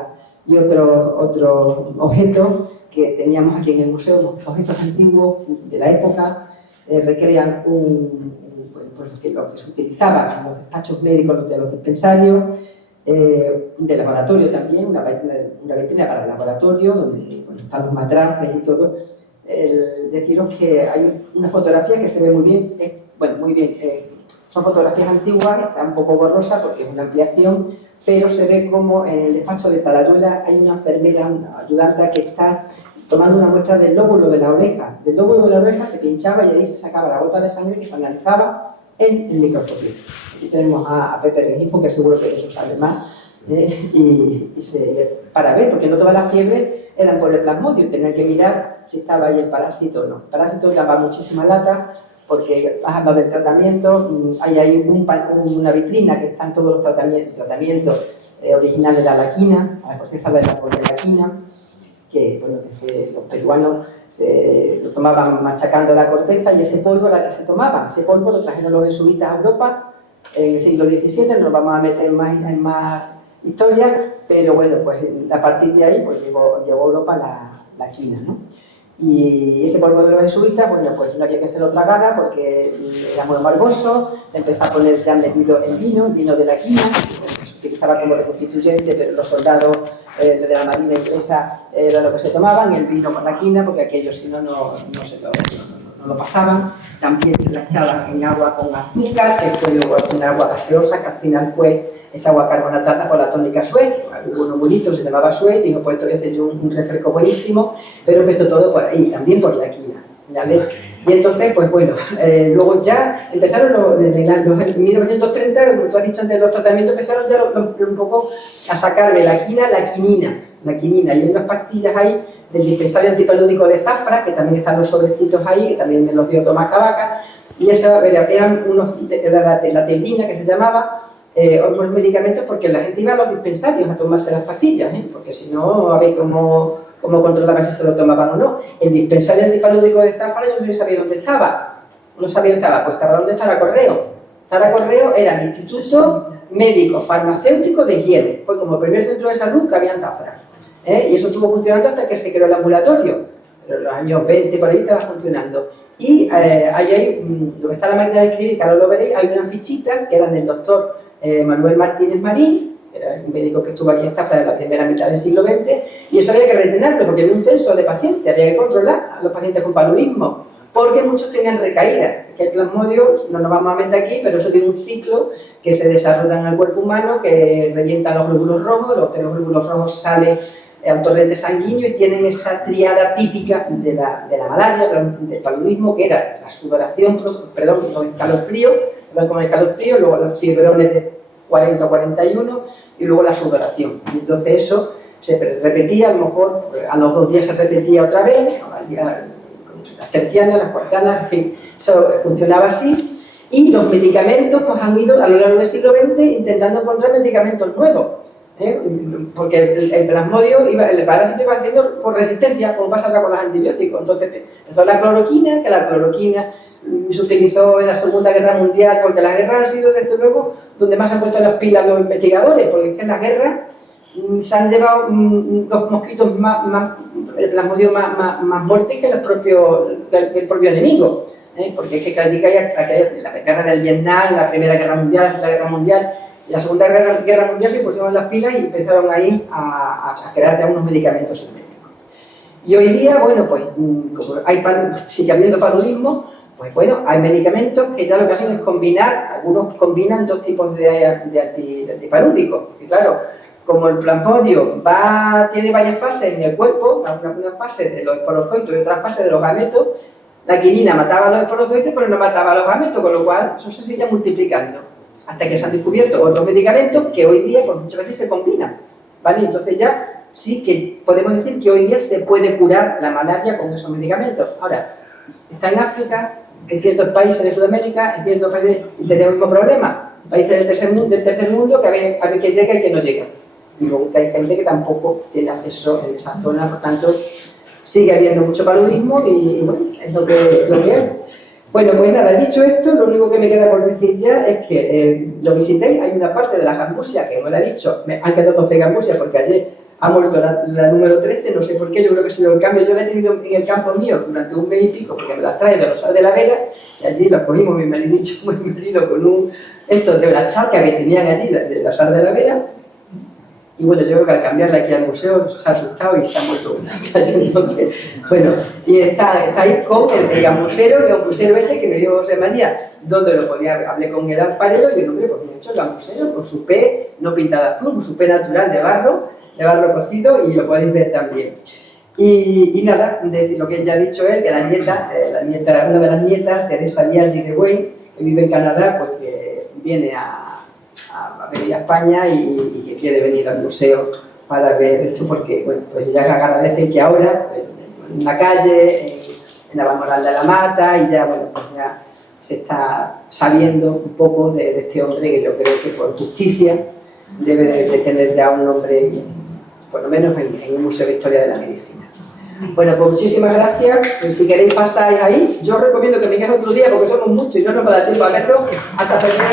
objetos que teníamos aquí en el museo, los objetos antiguos de la época, recrean lo que se utilizaba en los despachos médicos, de los dispensarios, de laboratorio también, una vitrina para el laboratorio, donde están los matraces y todo. Deciros que hay una fotografía que se ve muy bien, son fotografías antiguas, está un poco borrosa porque es una ampliación, pero se ve como en el despacho de Talayuela hay una enfermera, una ayudante que está tomando una muestra del lóbulo de la oreja. Del lóbulo de la oreja se pinchaba y ahí se sacaba la gota de sangre que se analizaba en el microscopio. Aquí tenemos a Pepe Regifo, que seguro que eso sabe más, para ver, porque no todas las fiebres eran por el plasmodio, tenían que mirar si estaba ahí el parásito o no. El parásito daba muchísima lata, porque has hablado del tratamiento, hay ahí una vitrina que están todos los tratamientos originales de la quina, la corteza de la quina, que bueno, desde los peruanos lo tomaban machacando la corteza, y ese polvo era el que se tomaba. Ese polvo lo trajeron los jesuitas a Europa en el siglo XVII, no nos vamos a meter en más historia, pero bueno, pues a partir de ahí pues llegó a Europa la quina, ¿no? Y ese polvo de los jesuitas, bueno, pues no había que se lo tragara porque era muy amargoso, se empezó a poner ya metido en vino de la quina, se utilizaba como reconstituyente, pero los soldados de la marina inglesa era lo que se tomaban, el vino con la quina, porque aquellos si no lo pasaban. También se la echaban en agua con azúcar, que fue luego una agua gaseosa, que al final fue esa agua carbonatada por la tónica Suez. Hubo un homolito, se llamaba Suez, dijo, pues esto voy a hacer yo un refresco buenísimo, pero empezó todo por ahí, también por la quina. ¿vale? Y entonces, pues bueno, luego ya empezaron en 1930, como tú has dicho antes, los tratamientos empezaron ya un poco a sacar de la quina la quinina, y hay unas pastillas ahí del dispensario antipalúdico de Zafra, que también están los sobrecitos ahí, que también me los dio Tomás Cavaca, y eso eran la teblina, que se llamaba, unos medicamentos, porque la gente iba a los dispensarios a tomarse las pastillas, porque si no, a ver cómo controlaban si se lo tomaban o no. El dispensario antipalúdico de Zafra yo no sabía dónde estaba, no sabía dónde estaba, pues estaba donde está la Correo. Tara Correo era el Instituto Médico Farmacéutico de Hiene, fue como el primer centro de salud que había en Zafra, y eso estuvo funcionando hasta que se creó el ambulatorio, pero en los años 20 por ahí estaba funcionando. Y ahí donde está la máquina de escribir, que ahora lo veréis, hay una fichita que era del doctor Manuel Martínez Marín, que era un médico que estuvo aquí en Zafra en la primera mitad del siglo XX, y eso había que rellenarlo porque había un censo de pacientes, había que controlar a los pacientes con paludismo, porque muchos tenían recaídas, que el plasmodio, no nos vamos a meter aquí, pero eso tiene un ciclo que se desarrolla en el cuerpo humano, que revienta los glóbulos rojos, de los glóbulos rojos sale al torrente sanguíneo y tienen esa triada típica de la malaria, del paludismo, que era la sudoración, perdón, los escalofríos, luego los fibrones de 40 o 41 y luego la sudoración. Y entonces eso se repetía, a lo mejor a los 2 días se repetía otra vez, las tercianas, las cuartanas, en fin, eso funcionaba así. Y los medicamentos pues han ido a lo largo del siglo XX intentando encontrar medicamentos nuevos. Porque el plasmodio, el parásito iba haciendo por resistencia, como pasa ahora con los antibióticos. Entonces empezó la cloroquina, que la cloroquina se utilizó en la Segunda Guerra Mundial, porque las guerras han sido, desde luego, donde más han puesto las pilas los investigadores, porque es que en las guerras se han llevado los mosquitos el plasmodio más muertes que el propio enemigo, porque es que allí la guerra del Vietnam, la Primera Guerra Mundial, la Segunda Guerra Mundial, y la Segunda Guerra Mundial se pusieron las pilas y empezaron ahí a crear ya unos medicamentos sintéticos. Y hoy día, bueno, pues como sigue habiendo paludismo, pues bueno, hay medicamentos que ya lo que hacen es combinar, algunos combinan 2 tipos de antipalúdicos, y claro, como el plasmodio tiene varias fases en el cuerpo, una fase de los esporozoitos y otra fase de los gametos, la quinina mataba a los esporozoitos pero no mataba a los gametos, con lo cual eso se sigue multiplicando, hasta que se han descubierto otros medicamentos que hoy día pues, muchas veces se combinan, ¿vale? Entonces ya sí que podemos decir que hoy día se puede curar la malaria con esos medicamentos. Ahora, está en África, en ciertos países de Sudamérica, en ciertos países tenemos el mismo problema, países del tercer mundo que a ver que llega y que no llega. Y luego que hay gente que tampoco tiene acceso en esa zona, por tanto sigue habiendo mucho paludismo y bueno, es lo que hay. Bueno, pues nada, dicho esto, lo único que me queda por decir ya es que lo visitéis, hay una parte de la gambusia que no le he dicho, me han quedado 12 gambusias porque ayer ha muerto la número 13, no sé por qué, yo creo que ha sido el cambio, yo la he tenido en el campo mío durante 1 mes y pico porque me las trae de los Sar de la Vera y allí las cogimos mi marido con estos de la charca que tenían allí, de los Sar de la Vera. Y bueno, yo creo que al cambiarla aquí al museo se ha asustado y se ha muerto una calle. Entonces, bueno, y está ahí con el gambusero ese que me dio José María, donde lo podía, hablé con el alfarero y el hombre, pues me ha hecho el gambusero con su P no pintada azul, con su P natural de barro cocido, y lo podéis ver también. Y nada, decir lo que ya ha dicho él, que una de las nietas, Teresa Diaggi de Wayne, que vive en Canadá, pues que viene a venir a España y que quiere venir al museo para ver esto, porque bueno, pues ella agradece que ahora en la calle, en la Balmoral de la Mata, y ya, bueno, pues ya se está sabiendo un poco de este hombre que yo creo que por justicia debe de tener ya un nombre, por lo menos en un museo de historia de la medicina. Bueno, pues muchísimas gracias. Pues si queréis pasáis ahí, yo os recomiendo que vengáis otro día porque somos muchos y no nos va a dar tiempo a verlo hasta febrero.